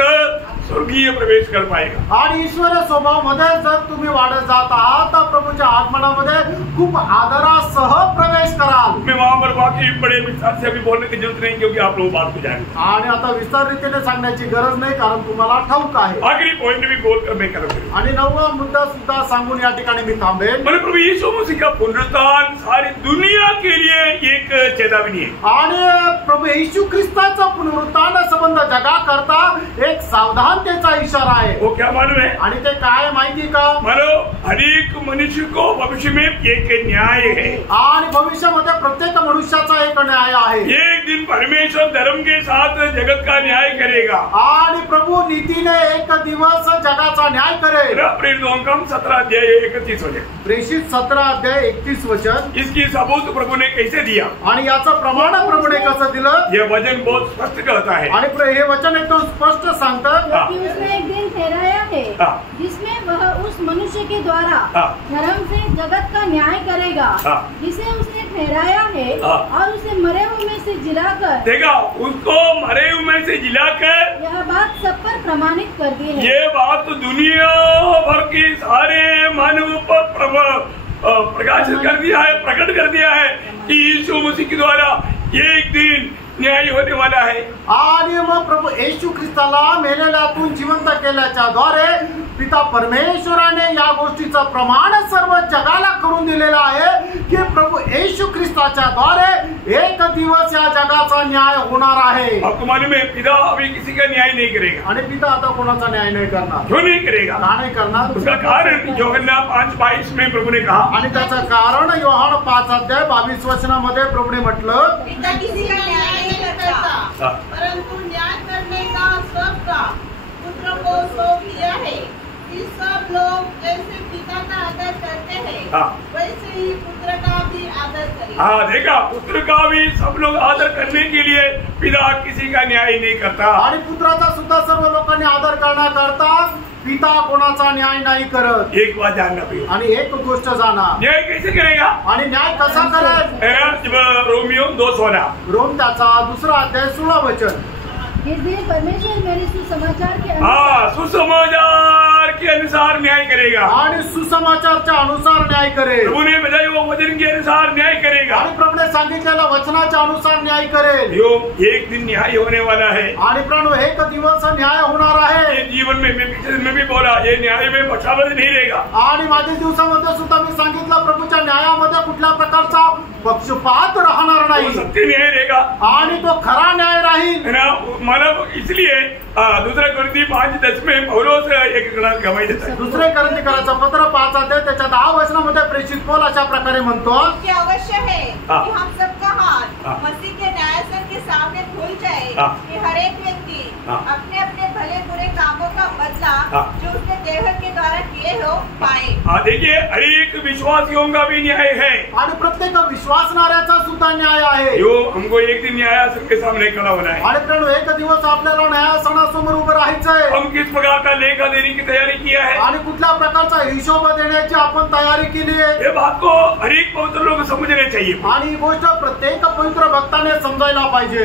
स्वर्गीय प्रवेश कर पाएगा. आणि ईश्वरीय स्वभाव मध्ये जर तुम्ही वाढत जात आहात तर प्रभूच्या आगमनामध्ये खूप आदरासह प्रवेश कराल. मैं वहां पर बाकी बड़े विस्तार से अभी बोलने की जरूरत नहीं, क्योंकि आप लोग बात को जानेंगे. आणि आता विस्तार रीतीने सांगण्याची गरज नाही, कारण तुम्हाला ठाऊक आहे. आखिरी पॉइंट भी बोलकर मैं करूंगा. आणि 9वा मुद्दा सुद्धा सांगून या ठिकाणी मी थांबेन. मैंने प्रभु यीशु मसीह का पुनरुत्थान सारी दुनिया के लिए एक चेतावनी है. आणि प्रभू येशू ख्रिस्ताचा पुनरुत्थान संबंध जगाकरता एक सावधानतेचा इशारा आहे. वो क्या मालूम है? आणि ते काय माहिती का? मानो हर एक मनुष्य को भविष्य में एक न्याय है. आणि भविष्यामध्ये प्रत्येक मनुष्याचा एक न्याय आहे. एक दिन परमेश्वर धर्म के साथ जगत का न्याय करेगा. आणि प्रभू नीतीने एक दिवस जगाचा न्याय करेल. प्रेरित 17:31 वचन. प्रेषित 17:31 वचन. इसकी सबूत प्रभु ने कैसे दिया? आणि याचं प्रमाण प्रभूने कसं दिलं? यह वचन बहुत स्पष्ट कहता है. आणि हे वचन एकदम स्पष्ट सांगतं हाँ. कि उसने एक दिन ठहराया है हाँ. जिसमें वह उस मनुष्य के द्वारा हाँ. धर्म से जगत का न्याय करेगा हाँ. जिसे उसने ठहराया है हाँ. और उसे मरे हुए में से जिलाकर देखा, उसको मरे हुए में से जिलाकर यह बात सब पर प्रमाणित कर दी है. ये बात तो दुनिया भर की सारे मानव पर प्रकाशित कर दिया है, प्रकट कर दिया है कि यीशु मसीह के द्वारा एक दिन न्याय होने वाला है. आणि मग प्रभू येशू ख्रिस्ताला मेलेल्यातून जिवंत केल्याच्या द्वारे पिता परमेश्वराने या गोष्टीचं प्रमाण सर्व जगाला करून दिलेलं आहे की प्रभू येशू ख्रिस्ताच्या द्वारे एक दिवस या जगाचा न्याय होणार आहे. आपको मालूम है, पिता अभी किसी का न्याय नहीं करेगा. आणि पिता आता कोणाचा न्याय नाही करणार. क्यों नहीं करेगा? का नाही करणार? उसका कारण यूहन्ना 5:22 में प्रभु ने कहा. आणि त्याचं कारण योहान 5:22 वचनामध्ये प्रभूने म्हटलं, पिता किसी का न्याय नहीं करता, परंतु न्याय करने का सबका पुत्र को सौंप दिया है कि सब लोग जैसे पिता का आदर करते हैं वैसे ही पुत्र का भी आदर करें. हाँ, देखा, पुत्र का भी सब लोग आदर करने के लिए पिता किसी का न्याय नहीं करता. आणि पुत्राचा सुद्धा सर्व लोकांनी आदर करण्याकरता पिता कोणाचा न्याय नाही करत. एक बात जानना भाई, आणि एक गोष्ट जाणा, न्याय कैसे करेगा? आणि न्याय कसा करेल? रोमियो 2:16. रोम त्याचा 2 अध्याय 16 वचन. इस दिन परमेश्वर मेरे सुसमाचार के हाँ, सुसमाचार के अनुसार न्याय करेगा. आणि सुसमाचारच्या अनुसार न्याय करेल. प्रभु ने बताया वो वचन के अनुसार न्याय करेगा. आणि प्रभूने सांगितलेल्या वचनाच्या अनुसार न्याय करेल. यो एक दिन न्याय होने वाला है. आणि प्रभू एक दिवस न्याय होणार आहे. ये जीवन में मैं पिछले दिन में भी बोला, ये न्याय में पक्षाघात नहीं रहेगा. आणि मागील दिवसामध्ये सुद्धा मी सांगितलं, प्रभूच्या न्यायामध्ये कुठल्या प्रकारचा पक्षपात राहणार वो नाही सत्य न्याय रहेगा. आणि तो खरा न्याय राहील. है ना? मानव इसलिए 2 कोरिन्थी 5:10 में पौलुस एक गवाही देता है. दुसरे कोरिन्थीकराचं पत्र 5 अध्याय त्याच्या 10 वचनामध्ये प्रेषित पौल अशा प्रकारे म्हणतो कि अवश्य है हाँ. कि हम सबका हाथ हाँ. मसीह के न्यायासन के सामने खुल जाए हाँ. कि हर एक व्यक्ति हाँ. अपने अपने भले बुरे कामों का बदला हाँ. जो उसने देह के द्वारा किए हो पाए. हाँ, देखिए, हर एक विश्वासियों का भी न्याय है. आणि प्रत्येक विश्वासणाऱ्याचा सुद्धा न्याय आहे. यो हमको एक दिन न्यायासन के सामने खड़ा होना है. आणि प्रभू एक दिवस आपल्याला न्यायासनासमोर उभं राहायचंय. हम किस प्रकार का लेखा देने की तैयारी किया है, आणि कुठल्या प्रकारचा हिशोब देण्याची आपण तयारी केली आहे. ये बात को हर एक पवित्र लोग समझने चाहिए. आणि ही गोष्ट प्रत्येक पवित्र भक्ताने समजायला पाहिजे.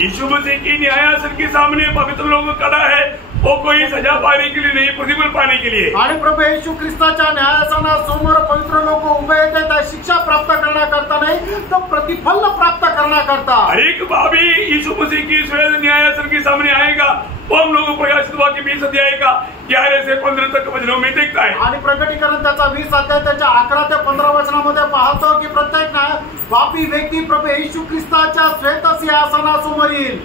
यीशु मसीह की न्यायासन के सामने पवित्र लोग खड़ा है, वो कोई सजा पाने के लिए नहीं, प्रतिफल पाने के लिए. आणि प्रभू येशू ख्रिस्ताच्या न्यायासनासमोर पवित्र लोक उभे येते त्या शिक्षा प्राप्त करण्याकरता नाही, तर प्रतिफल प्राप्त करण्याकरता. हर एक पापी यीशु मसीह की स्वेद न्यायासन के सामने आएगा. वो हम लोग प्रकाशित वाक्य 20 अध्याय का 11 से 15 तक वचनों में देखता है। आणि प्रकटीकरण त्याचा 20 अध्याय त्याच्या 11 ते 15 वचनामध्ये पाहतो की प्रत्येक पापी व्यक्ती प्रभू येशू ख्रिस्ताच्या श्वेत सिंहासनासमोर येईल।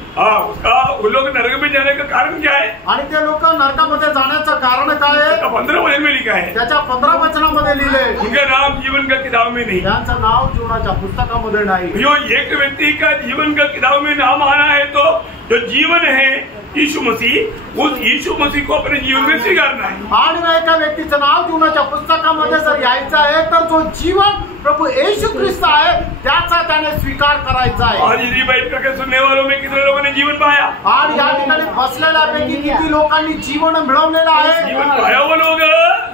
उसका उन लोग नरक में जाने का कारण क्या है? आणि ते लोक नरकामध्ये जाण्याचं कारण काय आहे? 15 वचन में लिखा है, त्याच्या 15 वचनामध्ये लिहिले, उनका नाम जीवन का किताब में नहीं। त्यांचं नाव जीवनाच्या पुस्तकामध्ये नाही। जो एक व्यक्ति का जीवन का किताब में नाम आना है तो जो जीवन है यीशु मसीह, उस यीशु मसीह को अपने जीवन में स्वीकारना है। आणि एका व्यक्तीचं नाव जीवनाच्या पुस्तकामध्ये जर यायचं आहे तर जो जीवन प्रभू येशू ख्रिस्त आहे त्याचा त्याने स्वीकार करायचा आहे। आज इधर बैठ करके सुनने वालों में कितने लोगों ने जीवन पाया? आणि या ठिकाणी बसलेल्यापैकी किती लोकांनी जीवन मिळवलेलं आहे? जीवन पाया वो लोग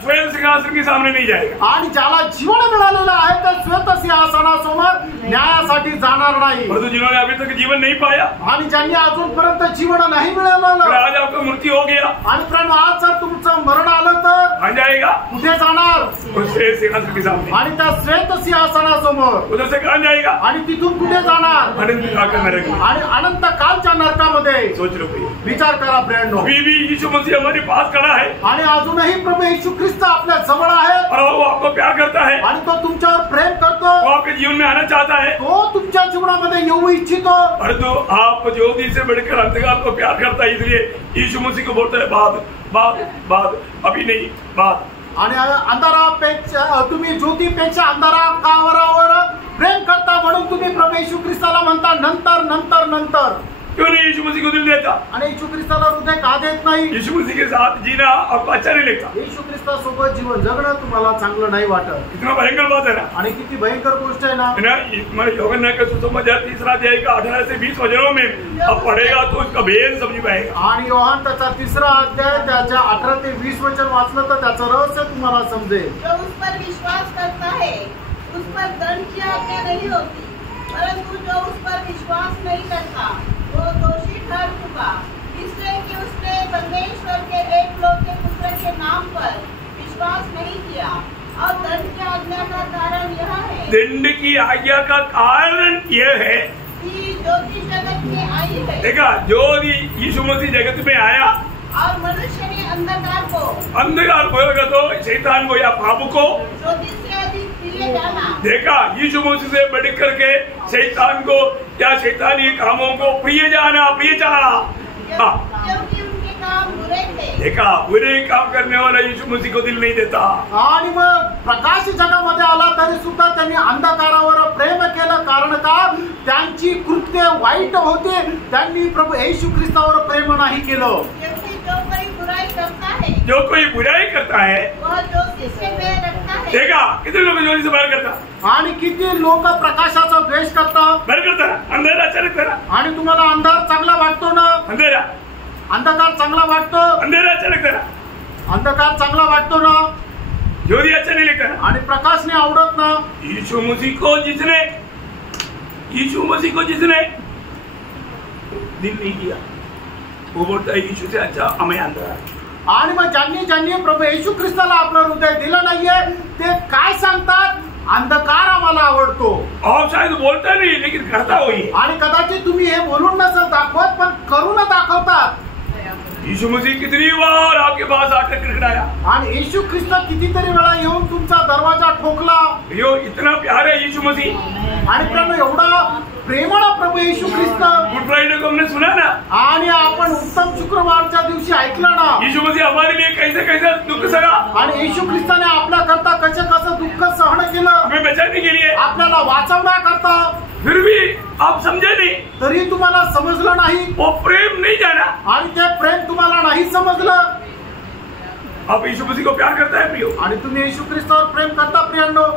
स्वयं सिंहासन के सामने नहीं जाएगा। आणि ज्याला जीवन मिळालेलं आहे तर श्वेत सिंहासनासमोर न्यायासाठी जाणार नाही। परंतु जिन्होंने अभी तक जीवन नहीं पाया, आणि ज्यांनी अजूनपर्यंत जीवन नाही मिळवलेलं, आज आपका मृत्यु हो गया, आणि पण आज जर तुमचं मरण आलं तर कहाँ जाएगा? कुठे जाणार? उस श्वेत सिंहासन के सामने। आणि त्या श्वेत सिंहासनासमोर उधर से कहाँ जाएगा? आणि तिथून कुठे जाणार? अनंत काल का नरक में। आणि अनंत कालच्या नरकामध्ये। सोच लो भैया, विचार करा प्रियांनो, अभी भी यीशु मसीह हमारे पास खड़ा है आणि अजूनही प्रभू येशू ख्रिस्त आपल्या जवळ आहे, और वो आपको प्यार करता है, आणि तो तुमच्यावर प्रेम करतो, वो आपके जीवन में आना चाहता है। तो तुमच्या जीवनामध्ये येऊ इच्छितो। परंतु आप ज्योति से बढ़कर अंधकार को प्यार करता है, इसलिए यीशु मसीह को बोलता है बाद बाद बाद, अभी नहीं बाद। आणि अंधारापेक्षा तुम्ही ज्योतीपेक्षा अंधारावर प्रेम करता म्हणून तुम्ही प्रभू येशू ख्रिस्ताला म्हणता नंतर नंतर नंतर। क्यों नहीं यीशु मसीह को दिल देता? आणि येशू ख्रिस्ताला हृदय का देत नाही? यीशु मसीह के साथ जीना आपको अच्छा नहीं लगता। येशू ख्रिस्तासोबत जीवन जगणं तुम्हाला चांगलं नाही वाटत। इतना भयंकर बात है ना, आणि किती भयंकर गोष्ट आहे ना। हमारे यूहन्ना का सुसमाचार 3 अध्याय का 18 से 20 वचनों में अब पढ़ेगा तो उसका भेद समझ पाएगा। आणि योहान त्याचा 3 अध्याय त्याच्या 18 ते 20 वचन वाचलं तर त्याचं रहस्य तुम्हाला समजेल। जो उस पर विश्वास करता है उस पर दंड की आज्ञा नहीं होती, परंतु जो उस पर विश्वास नहीं करता वो दोषी ठहर चुका, इसलिए कि उसने परमेश्वर के एकलौते पुत्र के नाम पर विश्वास नहीं किया। और दंड की आज्ञा का कारण यह है, दंड की आज्ञा का कारण यह है कि ज्योति जगत में आई है, देखा, जो यीशु मसीह जगत में आया और मनुष्य ने अंधकार को तो शैतान को या पाप को ज्योति से अधिक प्रिय जाना। देखा, यीशु मसीह से बढ़ करके शैतान को या शैतानी कामों को प्रिय जाना, प्रिय चाहा। क्योंकि उनके काम बुरे थे। देखा, बुरे काम करने वाला यीशु मसीह को दिल नहीं देता। आणि मग प्रकाश जगामध्ये आला तरी सुद्धा त्यांनी अंधकारावर प्रेम केलं, कारण का? त्यांची कृत्य वाईट होते, त्यांनी प्रभू येशू ख्रिस्तावर प्रेम नाही केलं। जो कोई बुराई करता है, जो कोई बुराई करता है वह ज्योति से बैर रखता है। देखा, कितने लोग ज्योति से बैर करता, आणि किती लोक प्रकाशाचा द्वेष करतात, बैर करता ना, अंधेरा अच्छा लगता ना, आणि तुम्हाला अंधार चांगला वाटतो ना? अंधेरा अंधकार चांगला वाटतो, अंधेरा अच्छा लगता ना, अंधकार चांगला वाटतो ना? ज्योति अच्छा नहीं लगता ना। आणि प्रकाश नाही आवडत ना? यीशु मसीह को जिसने दिल नहीं दिया, वो बोलता है यीशु से अच्छा हमें अंधेरा। आणि मग ज्यांनी प्रभू येशू ख्रिस्ताला आपलं हृदय दिलं नाहीये ते काय सांगतात? अंधकार आम्हाला आवडतो। आप शायद बोलता नहीं लेकिन करता वही। आणि कदाचित तुम्ही हे बोलून नसेल दाखवत पण करून दाखवतात। यीशु मसीह कितनी बार आपके पास आकर खड़खड़ाया, आणि येशू ख्रिस्त कितीतरी वेळा येऊन तुमचा दरवाजा ठोकला। यो इतना प्यारा है यीशु मसीह। आणि प्रभू एवढा प्रेमळ प्रभू येशू ख्रिस्त। गुड फ्राइडे को हमने सुना ना, आणि आपण उत्तम शुक्रवारच्या दिवशी ऐकलं ना, यीशु मसीह हमारे लिए कैसे कैसे दुख सहा, आणि येशू ख्रिस्ताने आपल्या करता कसं दुःख सहन केलं, हमें बचाने के लिए, आपल्याला वाचवण्याकरता। फिर भी आप समझे नहीं, तरी तुम्हाला समजलं नाही, वो प्रेम नहीं जाना। आणि ते प्रेम तुम्हाला नाही समजलं। आप यीशु मसीह को प्यार करता है प्रियो, आणि तुम्ही येशू ख्रिस्तावर प्रेम करता प्रियांनो,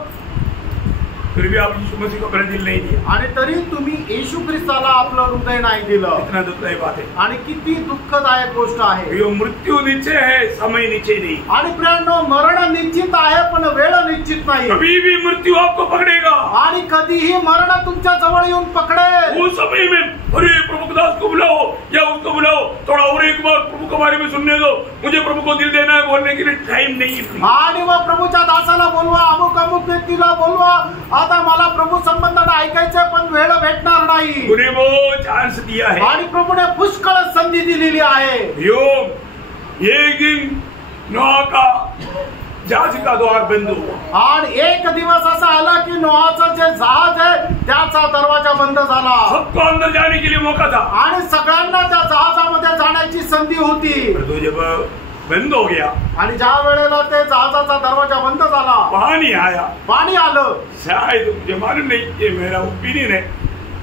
फिर भी आप यीशु मसीह को अपना दिल नहीं दिया। आणि तरी तुम्ही येशू ख्रिस्ताला आपलं हृदय नाही दिलं। इतना दुखदायी बात है। आणि किती दुःखदायक गोष्ट आहे। प्रियो, मृत्यु निश्चय है, समय निश्चय नहीं। आणि प्रियांनो, मरण निश्चित आहे पण वेळ निश्चित नाही। कभी भी मृत्यु आपको पकड़ेगा, आणि कधीही मरण तुमच्या जवळ येऊन पकडेल। उस समय में अरे प्रभु दास को बुलाओ या उसको बुलाओ, थोड़ा और एक बार प्रभु के बारे में सुनने दो, मुझे प्रभु को दिल देना है, बोलने के लिए टाइम नहीं है। आणि मग प्रभूच्या दासाला बोलवा, अमुक व्यक्तीला बोलवा, आता मला प्रभू संबंधात ऐकायचं पण वेळ भेटणार नाही। उन्हें वो चांस दिया है, आणि प्रभूने पुष्कळ संधी दिलेली आहे। यो एक दिन नोहा का जहाज का द्वार बंद हुआ। आणि एक दिवस असा आला की नोहाचं जे जहाज आहे त्याचा दरवाजा बंद झाला। सबको अंदर जाने के लिए मौका था आणि सगळ्यांना त्या जहाजामध्ये जाण्याची संधी होती। तो जब बंद हो गया आणि ज्या वेळेला ते जहाजाचा दरवाजा बंद झाला, पानी आया, पाणी आलं। शायद मुझे मालूम नहीं, ये मेरा ओपिनियन है,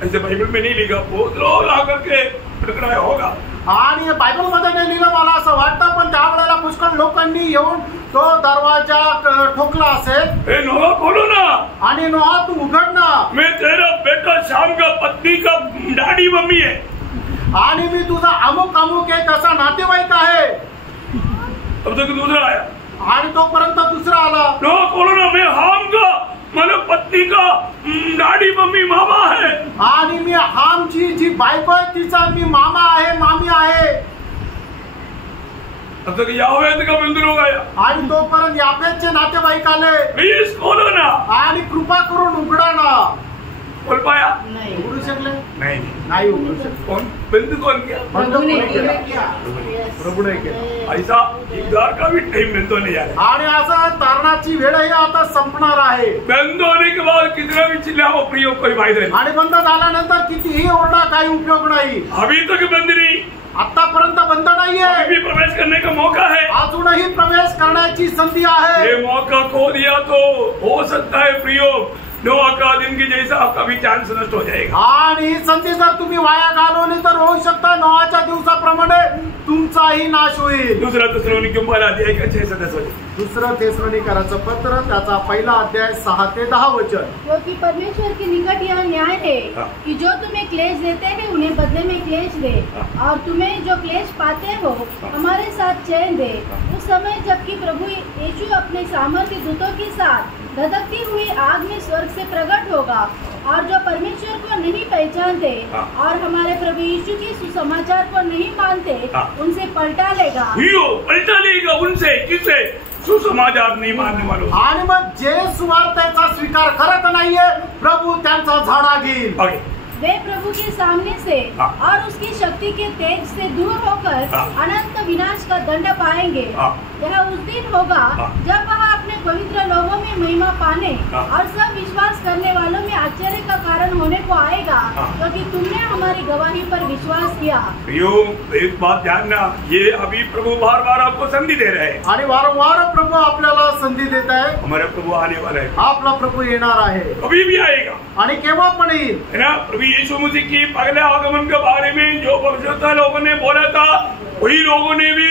ऐसे बाइबल में नहीं लिखा, बहुत लोग आकर के टकराया होगा। आणि बायबल मध्ये नाही लिहिलं मला असं वाटतं, पण त्यावेळेला पुष्कळ लोकांनी येऊन तो दरवाजा ठोकला असेल। ए नोहा खोलो ना, आणि नोहा तू उघड ना, मैं तेरा बेटा शाम का पत्नी का डैडी मम्मी है, आणि मी तुझा अमुक अमुक एक असा नातेवाईक आहे। अब तक दूसरा आया, आणि तोपर्यंत दुसरा आला, नोहा खोलो ना, मैं हाम का मतलब पत्नी का डैडी मम्मी मामा है, आणि मी हामची जी बायको आहे तिचा मी मामा आहे, मामी आहे। अब तक यावेत का बंद लोग आया, आणि तोपर्यंत याफेतचे नातेवाईक आले, प्लीज खोलो ना, आणि कृपा करून उघडा ना। खोल पाया नहीं। उघडू शकले नहीं, नाही उघडू शकले। कौन बंद कौन किया? बंद प्रभु ने कोणी केला? किया। प्रभूने केला। ऐसा इफ्तार का भी टाइम बंद होने जा रहा आणि असं तारणाची वेळही आता संपणार आहे। है, बंद होने के बाद कितना भी चिल्लाओ प्रियो कोई फायदा नहीं, आणि बंद झाल्यानंतर कितीही ओरडा काही उपयोग नाही। अभी तक बंद नहीं, आतापर्यंत बंद नाहीये, अभी भी प्रवेश करने का मौका है, अजूनही प्रवेश करण्याची संधी आहे। ये मौका खो दिया तो हो सकता है प्रियो नोहा का दिन की जैसा आपका भी चांस नष्ट हो जाएगा। आणि ही संधी जर तुम्ही वाया घालवली तर होऊ शकतं नोहाच्या दिवसाप्रमाणे तुमचाही नाश होईल। दूसरा तेसलोनिकी पहला अध्याय का 6 से 10 वचन, दुसरं तेसलोनिकराचं पत्र त्याचा पहिला अध्याय 6 ते 10 वचन। क्योंकि परमेश्वर के निकट यह न्याय है कि जो तुम्हें क्लेश देते हैं उन्हें बदले में क्लेश दे, और तुम्हें जो क्लेश पाते हो हमारे साथ चैन दे। उस समय जबकि प्रभु यीशु अपने सामर्थ्य दूतों के साथ धधकती हुई आग में स्वर्ग से प्रकट होगा, और जो परमेश्वर को नहीं पहचानते और हमारे प्रभु यीशु के सुसमाचार को नहीं मानते उनसे पलटा लेगा। पलटा लेगा उनसे, किससे? सुसमाचार नहीं मानने वालों। आणि मग जे सुवार्तेचा स्वीकार करत नाहीये प्रभु त्यांचा झाडा घेईल। आगे वे प्रभु के सामने से और उसकी शक्ति के तेज से दूर होकर अनंत विनाश का दंड पाएंगे। यह उस दिन होगा जब वह अपने पवित्र लोगों में महिमा पाने और सब विश्वास करने वालों में आश्चर्य का कारण होने को आएगा, क्योंकि तुमने हमारी गवाही पर विश्वास किया। एक बात जानना, ये अभी प्रभु बार बार आपको संधि दे रहे हैं, आणि वारंवार प्रभु आपल्याला संधी देत आहे। हमारा प्रभु आने वाला है, आपला प्रभु येणार आहे, कभी भी आएगा, आणि केव्हा पण येईल। है ना। प्रभु यीशु मसीह की पहले आगमन के बारे में जो भविष्यवक्ता लोगों ने बोला था, वही लोगों ने भी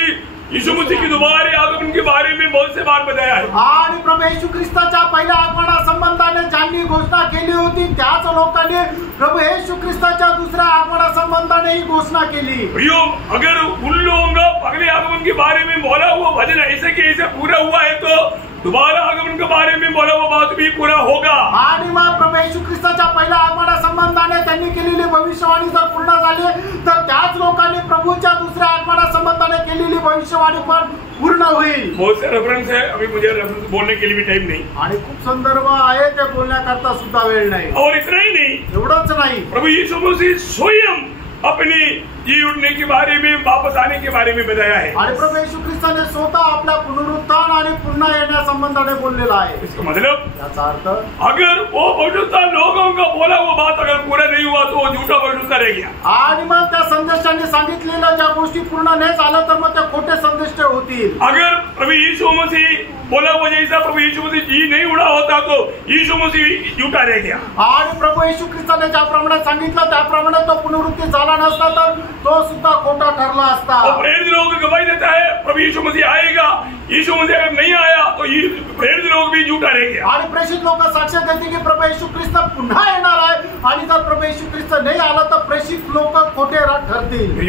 यीशु मसीह की दोबारे आगमन के बारे में बहुत से बार बताया है। आणि प्रभू येशू ख्रिस्ताच्या पहिल्या आगमनासंबंधाने ज्यांनी घोषणा केली होती त्याच लोकांनी प्रभु येशू ख्रिस्ताच्या दुसऱ्या आगमनासंबंधाने ही घोषणा केली। भैया अगर उन लोगों का पहले आगमन के बारे में बोला हुआ वचन ऐसे के ऐसे पूरा हुआ है तो दोबारा आगमन के बारे में बोला हुआ बात भी पूरा होगा। आणि मग प्रभू येशू ख्रिस्ताच्या पहिल्या आगमनासंबंधाने त्यांनी केलेली भविष्यवाणी जर पूर्ण झाली तर त्याच लोकांनी प्रभूच्या दुसऱ्या आगमनासंबंधाने केलेली भविष्यवाणी पण पूर्ण होईल। बहुत से रेफरेंस है, अभी मुझे रेफरेंस बोलने के लिए भी टाइम नहीं, आणि खूप संदर्भ आहे ते बोलण्याकरता सुद्धा वेळ नाही। और इतना ही नहीं, एवढंच नाही, प्रभु यीशु मसीह स्वयं अपनी जी उठने के बारे में, वापस आने के बारे में बताया है। आणि प्रभू येशू ख्रिस्ताने स्वतः आपल्या पुनरुत्थान आणि पुन्हा येण्यासंबंधाने बोललेला आहे। इसका मतलब याचा अर्थ अगर वो भविष्यवक्ता लोगों का बोला हुआ बात अगर पूरा नहीं हुआ तो वो झूठा भविष्यवक्ता रह गया। आणि मग त्या संदेशांनी सांगितलेल्या ज्या गोष्टी पूर्ण नाही झाल्या तर मग त्या खोटे संदेश होतील। अगर प्रभु यीशु मसीह बोला हुआ जैसा प्रभु यीशु मसीह जी नहीं उड़ा होता तो यीशु मसीह झूठा रह गया। आणि प्रभू येशू ख्रिस्ताने ज्याप्रमाणे सांगितलं त्याप्रमाणे तो पुनरुत्थान झाला नसता तर तो सुद्धा खोटा ठरला असता। और प्रेरित लोगों को गवाही देता है प्रभु यीशु मसीह आएगा, यीशु मसीह अगर नहीं आया तो ये प्रेरित लोग भी झूठा रह गया। आणि प्रेषित लोक साक्ष देते की प्रभू येशू ख्रिस्त पुन्हा येणार आहे, आणि जर प्रभू येशू ख्रिस्त नाही आला तर प्रेषित लोक खोटे ठरतील।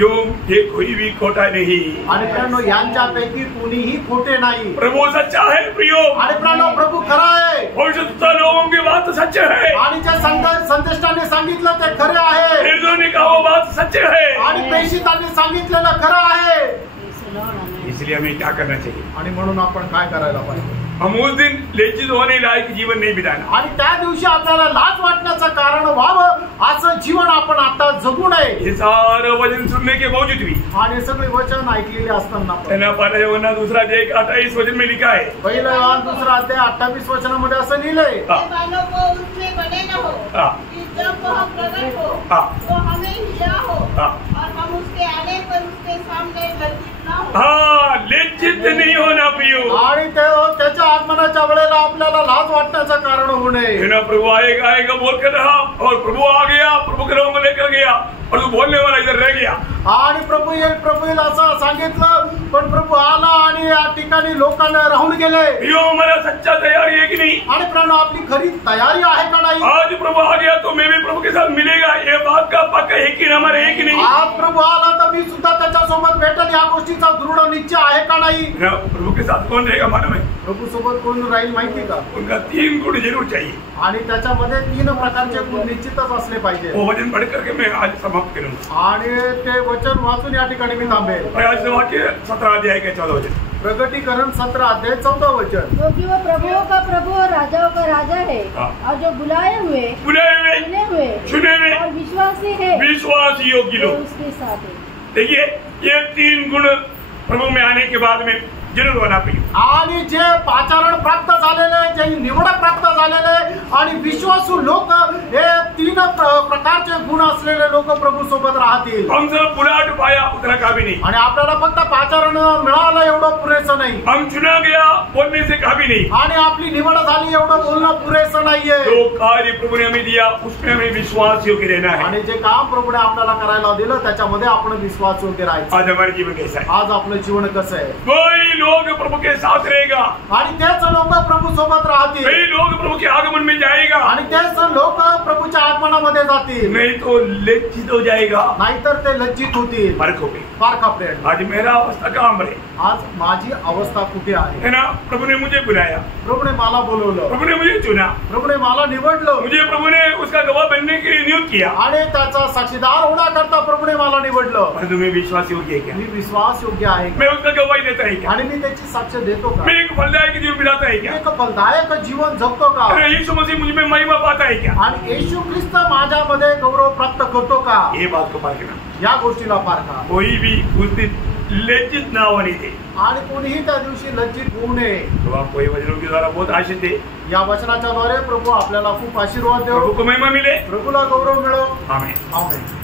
ये कोई भी खोटा नहीं, आणि प्रियो यांच्यापैकी कोणीही खोटे नाही। प्रभु सच्चा है प्रियो, आणि प्रियो प्रभू खरा आहे, भविष्यवक्ता लोगों की बात सच है, आणि जे संदेशाने सांगितलं ते खरे आहे, प्रेरितों ने कहा वो बात सच है, आणि प्रेषितांनी सांगितलेलं खरं आहे। इसलिए हमें क्या करना चाहिए? आणि म्हणून आपण काय करायला पाहिजे? हम उस दिन लज्जित होने लायक जीवन नहीं बिताना। आणि त्या दिवशी आपल्याला लाज वाटण्याचं कारण व्हावं असं जीवन आपण आता जगू नये। ये सारा वचन सुनने के बावजूद भी आणि सगळे वचन ऐकलेले असताना पहला योहन्ना 2:28 वचन में लिखा है, पहिला योहान 2:28 वचनामध्ये असं लिहिलंय, हे बालों को उसमें बने रहो कि जब वह प्रकट हो तो हमें हिला हो और हम उसके आने पर उसके सामने लज्जित ना हो। हाँ, लज्जित नहीं होना प्रियो। आणि त्याच्या आगमनाच्या वेळेला आपल्याला लाज वाटण्याचं कारण होऊ नये। ना प्रभु आएगा आएगा बोल कर रहा और प्रभु आ गया, प्रभु घरों को लेकर गया और तू बोलने वाला इधर रह गया। आणि प्रभू येईल असं सांगितलं, पण प्रभू आला आणि या ठिकाणी लोकांना राहून गेले। प्रियो, हमारा सच्चा तैयारी है कि नहीं? आणि प्रभू आपली खरी तयारी आहे का नाही? आज प्रभु आ गया तो मैं भी प्रभु के साथ मिलेगा, ये बात का पक्का है कि हमारे है कि नहीं? आज प्रभू आला तर मी सुद्धा त्याच्यासोबत भेटेल, या गोष्टीचा दृढ निश्चय आहे का नाही? प्रभु के साथ कौन रहेगा मालूम है? प्रभू सोबत कोण राहील माहिती का? उनका 3 गुण जरूर चाहिए आणि त्याच्यामध्ये 3 प्रकारचे गुण निश्चितच असले पाहिजे। वो वचन पढ़ करके मैं आज समाप्त करूंगा। आणि ते वचन वाचून या ठिकाणी मी थांबेल। आज वाक्य 17 अध्याय के 14 वचन, प्रकटीकरण 17:14 वचन, क्योंकि वो प्रभुओं का प्रभु और राजाओं का राजा है और जो बुलाए हुए चुने हुए और विश्वासी है, विश्वास योग्य लोग उसके साथ है। देखिए, ये 3 गुण प्रभु में आने के बाद में जरूर होना पाहिजे। आणि जे पाचारण प्राप्त झालेले, जे निवड प्राप्त झालेले आणि विश्वासू लोक, हे 3 प्रकारचे गुण असलेले लोक प्रभू सोबत राहतील। हम सब बुलाहट पाया उतना काफी नहीं, आणि आपल्याला फक्त पाचारण मिळालं एवढं पुरेसं नाही, हम चुना गया बोलने से काफी नहीं, आणि आपली निवड झाली एवढं बोलणं पुरेसं नाहीये। जो कार्य प्रभु ने हमें दिया उसमें हमें विश्वास योग्य रहना है। आणि जे काम प्रभूने आपल्याला करायला दिलं त्याच्यामध्ये आपण विश्वास योग्य राहायचं। आज हमारे जीवन कैसा है? आज आपलं जीवन कसं आहे? कोई लोग प्रभु के साथ रहेगा, आणि तेच लोक प्रभू सोबत राहतील, कई लोग प्रभु के आगमन में जाएगा, आणि तेच लोक प्रभूच्या आगमनामध्ये जातील, नहीं तो लज्जित हो जाएगा, नाहीतर ते लज्जित होतील। फर्क हो गई। फार फ्रेंड, आज मेरा अवस्था कहाँ पर है? आज माझी अवस्था कुठे आहे? है ना, प्रभु ने मुझे बुलाया, प्रभूने मला बोलवलं, प्रभु ने मुझे चुना, प्रभूने मला निवडलं, मुझे प्रभु ने उसका गवाह बनने के लिए नियुक्त किया, आणि त्याचा साक्षीदार होण्याकरता प्रभूने मला निवडलं। परंतु मैं विश्वास योग्य है क्या? मी विश्वास योग्य आहे का? मैं उसका गवाही देता है क्या? आणि मी त्याची साक्ष देतो का? मैं एक फलदायक जीवन बिताता है क्या? एक फलदायक जीवन जगतो का? अरे यीशु मसीह मुझ में महिमा पाता है क्या? आणि येशू ख्रिस्त माझ्यामध्ये गौरव प्राप्त करतो का? ये बात को पारखना, या गोष्टीला पारखा। कोई भी उस दिन लज्जित ना होने दे। आणि कोणीही त्या दिवशी लज्जित होऊ नये। तो आपको ये वचनों के द्वारा बहुत आशीष दे, या वचनाच्या द्वारे प्रभू आपल्याला खूप आशीर्वाद देव, प्रभु को महिमा मिले। प्रभूला गौरव मिळो। आमेन। आमेन।